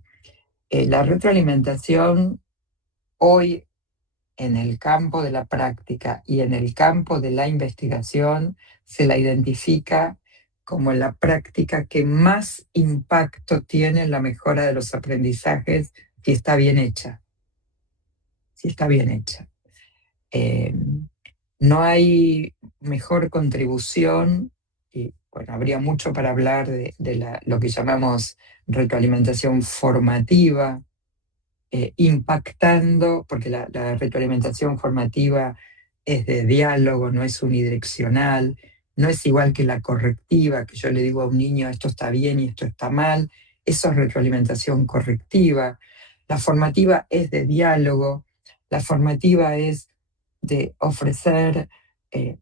la retroalimentación hoy en el campo de la práctica y en el campo de la investigación se la identifica como la práctica que más impacto tiene en la mejora de los aprendizajes si está bien hecha, si está bien hecha. Eh, no hay mejor contribución, y bueno, habría mucho para hablar de lo que llamamos retroalimentación formativa, impactando, porque la retroalimentación formativa es de diálogo, no es unidireccional, no es igual que la correctiva, que yo le digo a un niño esto está bien y esto está mal, eso es retroalimentación correctiva. La formativa es de diálogo, la formativa es de ofrecer eh,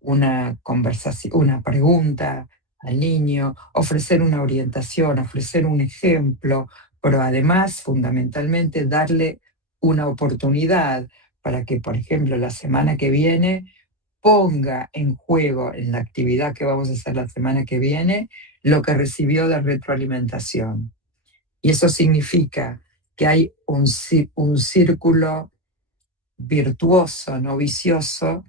una conversación, una pregunta al niño, ofrecer una orientación, ofrecer un ejemplo, pero además, fundamentalmente, darle una oportunidad para que, por ejemplo, la semana que viene ponga en juego en la actividad que vamos a hacer la semana que viene lo que recibió de retroalimentación. Y eso significa que hay un círculo virtuoso, no vicioso,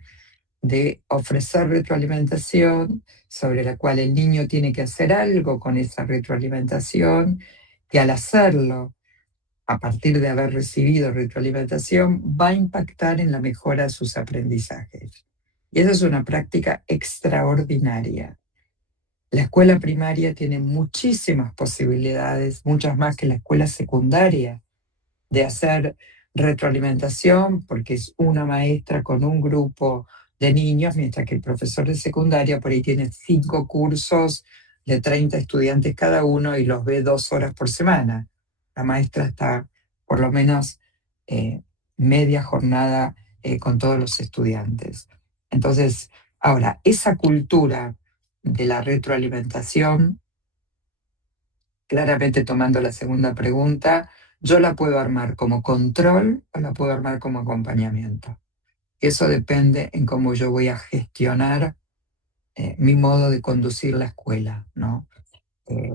de ofrecer retroalimentación sobre la cual el niño tiene que hacer algo con esa retroalimentación, que al hacerlo, a partir de haber recibido retroalimentación, va a impactar en la mejora de sus aprendizajes. Y esa es una práctica extraordinaria. La escuela primaria tiene muchísimas posibilidades, muchas más que la escuela secundaria, de hacer retroalimentación, porque es una maestra con un grupo de niños, mientras que el profesor de secundaria por ahí tiene 5 cursos de 30 estudiantes cada uno y los ve 2 horas por semana. La maestra está por lo menos eh, media jornada con todos los estudiantes. Entonces, ahora, esa cultura de la retroalimentación, claramente tomando la segunda pregunta, yo la puedo armar como control o la puedo armar como acompañamiento. Eso depende en cómo yo voy a gestionar mi modo de conducir la escuela, ¿no? Eh,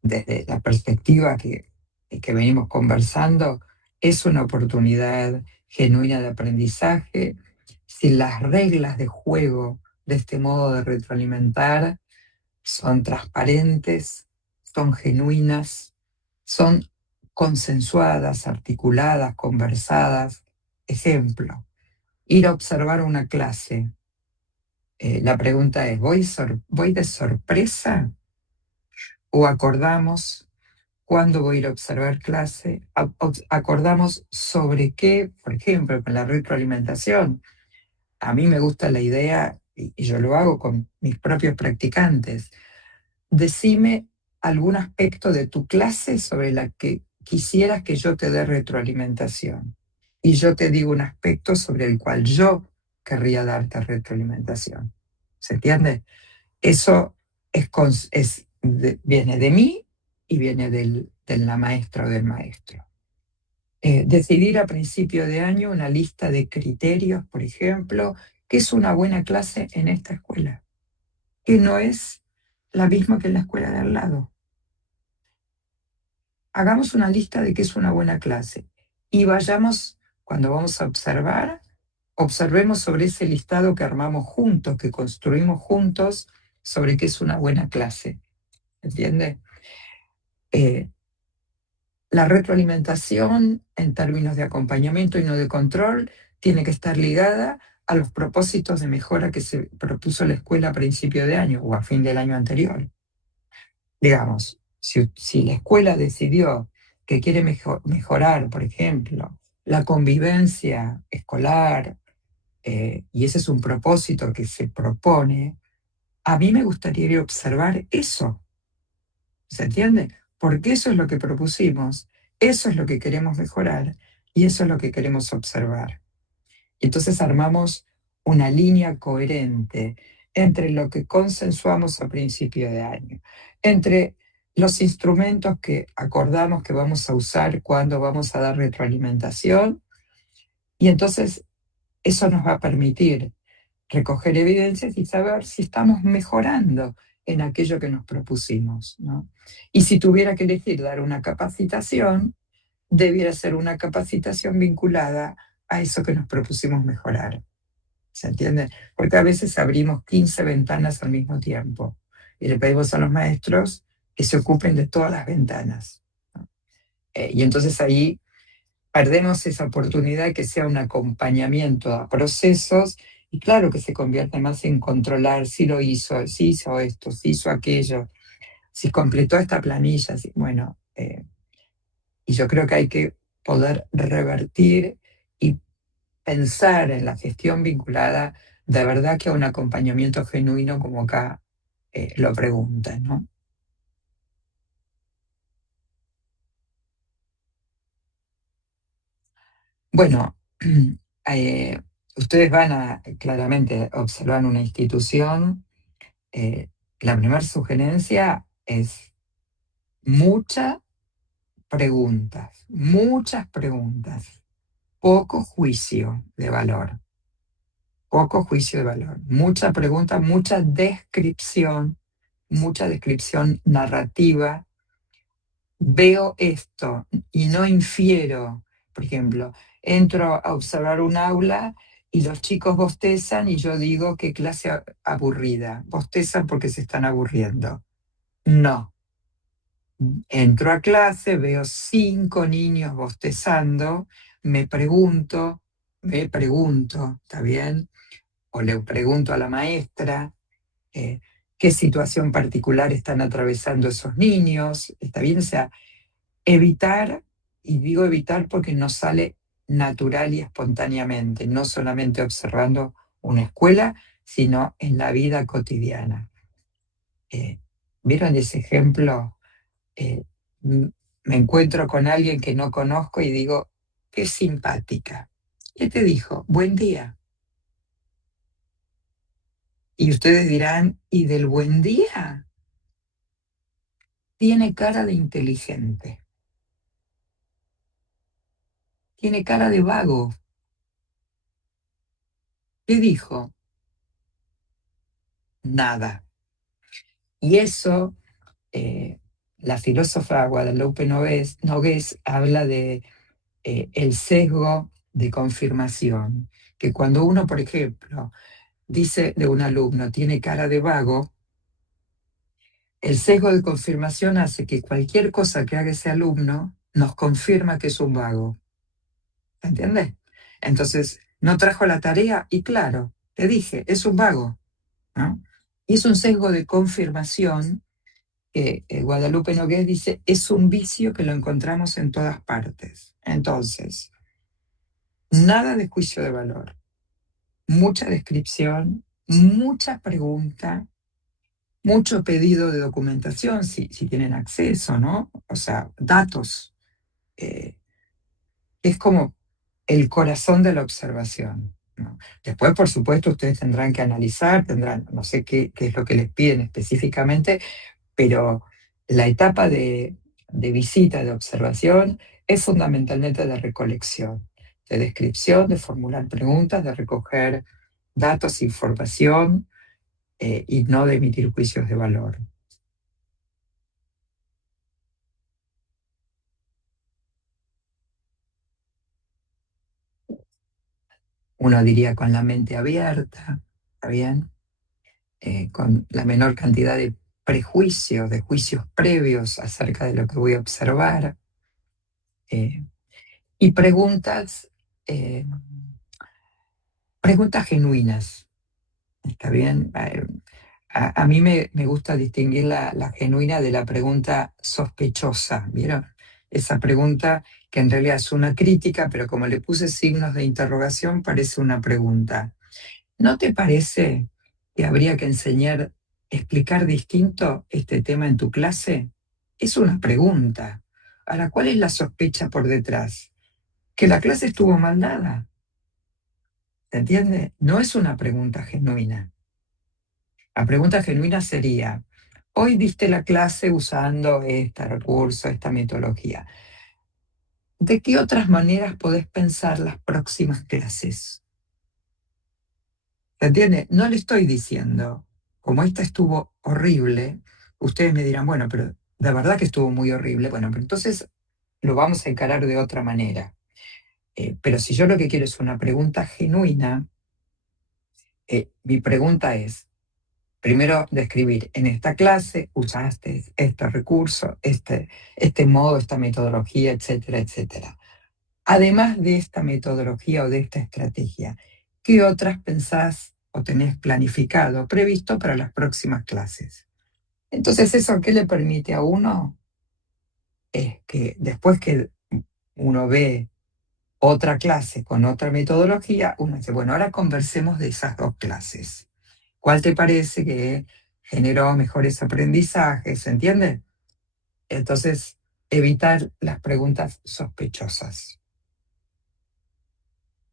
Desde la perspectiva que venimos conversando, es una oportunidad genuina de aprendizaje. Si las reglas de juego de este modo de retroalimentar son transparentes, son genuinas, son consensuadas, articuladas, conversadas. Ejemplo, ir a observar una clase. La pregunta es, ¿voy de sorpresa o acordamos cuándo voy a ir a observar clase? ¿Acordamos sobre qué? Por ejemplo, con la retroalimentación. A mí me gusta la idea, y yo lo hago con mis propios practicantes. Decime algún aspecto de tu clase sobre la que quisieras que yo te dé retroalimentación. Y yo te digo un aspecto sobre el cual yo querría darte retroalimentación. ¿Se entiende? Eso viene de mí y viene de la maestra o del maestro. Decidir a principio de año una lista de criterios, por ejemplo, ¿qué es una buena clase en esta escuela? Que no es la misma que en la escuela de al lado. Hagamos una lista de qué es una buena clase y vayamos, cuando vamos a observar, observemos sobre ese listado que armamos juntos, que construimos juntos, sobre qué es una buena clase. ¿Entiende? La retroalimentación en términos de acompañamiento y no de control tiene que estar ligada a los propósitos de mejora que se propuso la escuela a principio de año o a fin del año anterior. Digamos, si la escuela decidió que quiere mejorar, por ejemplo, la convivencia escolar, y ese es un propósito que se propone, a mí me gustaría ir a observar eso. ¿Se entiende? Porque eso es lo que propusimos, eso es lo que queremos mejorar y eso es lo que queremos observar. Entonces armamos una línea coherente entre lo que consensuamos a principio de año, entre los instrumentos que acordamos que vamos a usar cuando vamos a dar retroalimentación, y entonces eso nos va a permitir recoger evidencias y saber si estamos mejorando en aquello que nos propusimos, ¿no? Y si tuviera que elegir dar una capacitación, debiera ser una capacitación vinculada a eso que nos propusimos mejorar. ¿Se entiende? Porque a veces abrimos 15 ventanas al mismo tiempo y le pedimos a los maestros que se ocupen de todas las ventanas, ¿no? Y entonces ahí perdemos esa oportunidad de que sea un acompañamiento a procesos, y claro que se convierte más en controlar si lo hizo, si hizo esto, si hizo aquello, si completó esta planilla, bueno, y yo creo que hay que poder revertir y pensar en la gestión vinculada de verdad que a un acompañamiento genuino como acá lo preguntan, ¿no? Bueno, eh, ustedes van a claramente observar una institución. La primera sugerencia es muchas muchas preguntas, poco juicio de valor, poco juicio de valor, mucha pregunta, mucha descripción narrativa. Veo esto y no infiero, por ejemplo, entro a observar un aula y los chicos bostezan y yo digo qué clase aburrida, bostezan porque se están aburriendo. No, entro a clase, veo 5 niños bostezando, me pregunto, ¿está bien? O le pregunto a la maestra qué situación particular están atravesando esos niños, ¿está bien? O sea, evitar, y digo evitar porque nos sale natural y espontáneamente, no solamente observando una escuela, sino en la vida cotidiana. ¿Vieron ese ejemplo? eh, Me encuentro con alguien que no conozco y digo, qué simpática. ¿Qué te dijo? Buen día. Y ustedes dirán, ¿y del buen día? Tiene cara de inteligente, tiene cara de vago. ¿Qué dijo? Nada. Y eso, eh, la filósofa Guadalupe Nogués habla de el sesgo de confirmación, que cuando uno, por ejemplo, dice de un alumno, tiene cara de vago, el sesgo de confirmación hace que cualquier cosa que haga ese alumno nos confirma que es un vago. ¿Entiendes? Entonces, no trajo la tarea y claro, te dije, es un vago, ¿no? Y es un sesgo de confirmación que Guadalupe Nogués dice, es un vicio que lo encontramos en todas partes. Entonces, nada de juicio de valor, mucha descripción, mucha pregunta, mucho pedido de documentación, si tienen acceso, ¿no? O sea, datos. eh, es como el corazón de la observación, ¿no? Después, por supuesto, ustedes tendrán que analizar, no sé qué es lo que les piden específicamente, pero la etapa de visita, de observación, es fundamentalmente de recolección, de descripción, de formular preguntas, de recoger datos, información, y no de emitir juicios de valor. Uno diría con la mente abierta, ¿está bien? Con la menor cantidad de prejuicios, de juicios previos acerca de lo que voy a observar, eh, y eh, preguntas genuinas, ¿está bien? A mí me gusta distinguir la genuina de la pregunta sospechosa, ¿vieron? Esa pregunta que en realidad es una crítica, pero como le puse signos de interrogación, parece una pregunta. ¿No te parece que habría que enseñar, explicar distinto este tema en tu clase? Es una pregunta. Ahora, ¿cuál es la sospecha por detrás? Que la clase estuvo mal dada. ¿Se entiende? No es una pregunta genuina. La pregunta genuina sería, hoy diste la clase usando este recurso, esta metodología. ¿De qué otras maneras podés pensar las próximas clases? ¿Se entiende? No le estoy diciendo, como esta estuvo horrible, ustedes me dirán, bueno, pero de verdad que estuvo muy horrible. Bueno, pero entonces lo vamos a encarar de otra manera. Pero si yo lo que quiero es una pregunta genuina, mi pregunta es, primero describir, en esta clase usaste este recurso, este modo, esta metodología, etcétera, etcétera. Además de esta metodología o de esta estrategia, ¿qué otras pensás o tenés planificado, previsto para las próximas clases? Entonces, ¿eso qué le permite a uno? Es que después que uno ve otra clase con otra metodología, uno dice, bueno, ahora conversemos de esas dos clases. ¿Cuál te parece que generó mejores aprendizajes? ¿Se entiende? Entonces, evitar las preguntas sospechosas.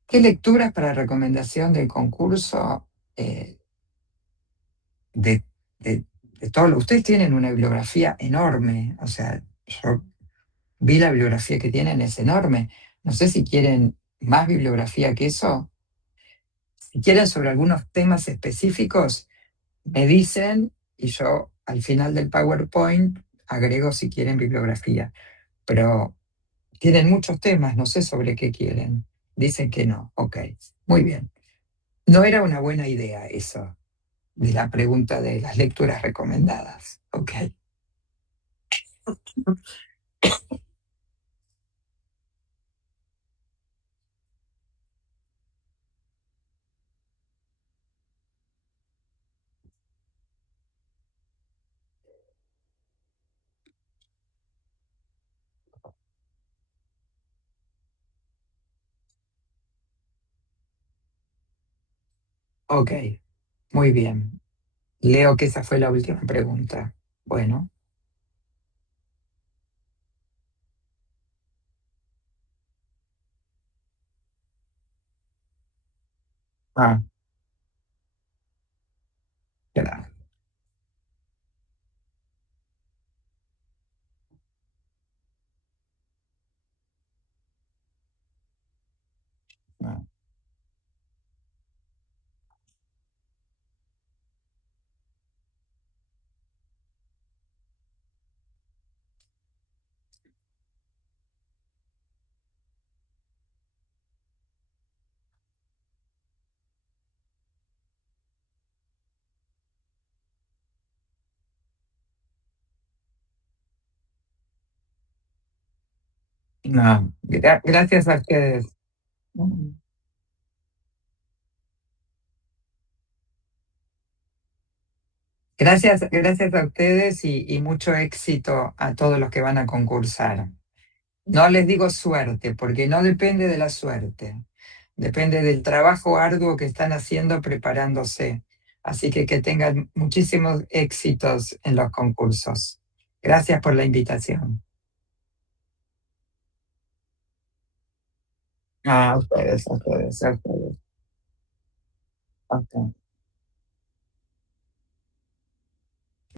¿Qué lecturas para recomendación del concurso eh, de, de todo? Ustedes tienen una bibliografía enorme, o sea, yo vi la bibliografía que tienen, es enorme. No sé si quieren más bibliografía que eso. Si quieren sobre algunos temas específicos, me dicen y yo al final del PowerPoint agrego si quieren bibliografía. Pero tienen muchos temas, no sé sobre qué quieren. Dicen que no. Ok, muy bien. No era una buena idea eso de la pregunta de las lecturas recomendadas. Ok, ok, muy bien. Leo que esa fue la última pregunta. Bueno, ah, claro. Ah, no, gracias a ustedes. Mm. Gracias a ustedes y mucho éxito a todos los que van a concursar. No les digo suerte, porque no depende de la suerte. Depende del trabajo arduo que están haciendo preparándose. Así que tengan muchísimos éxitos en los concursos. Gracias por la invitación. A ustedes, a ustedes, a ustedes. A ustedes.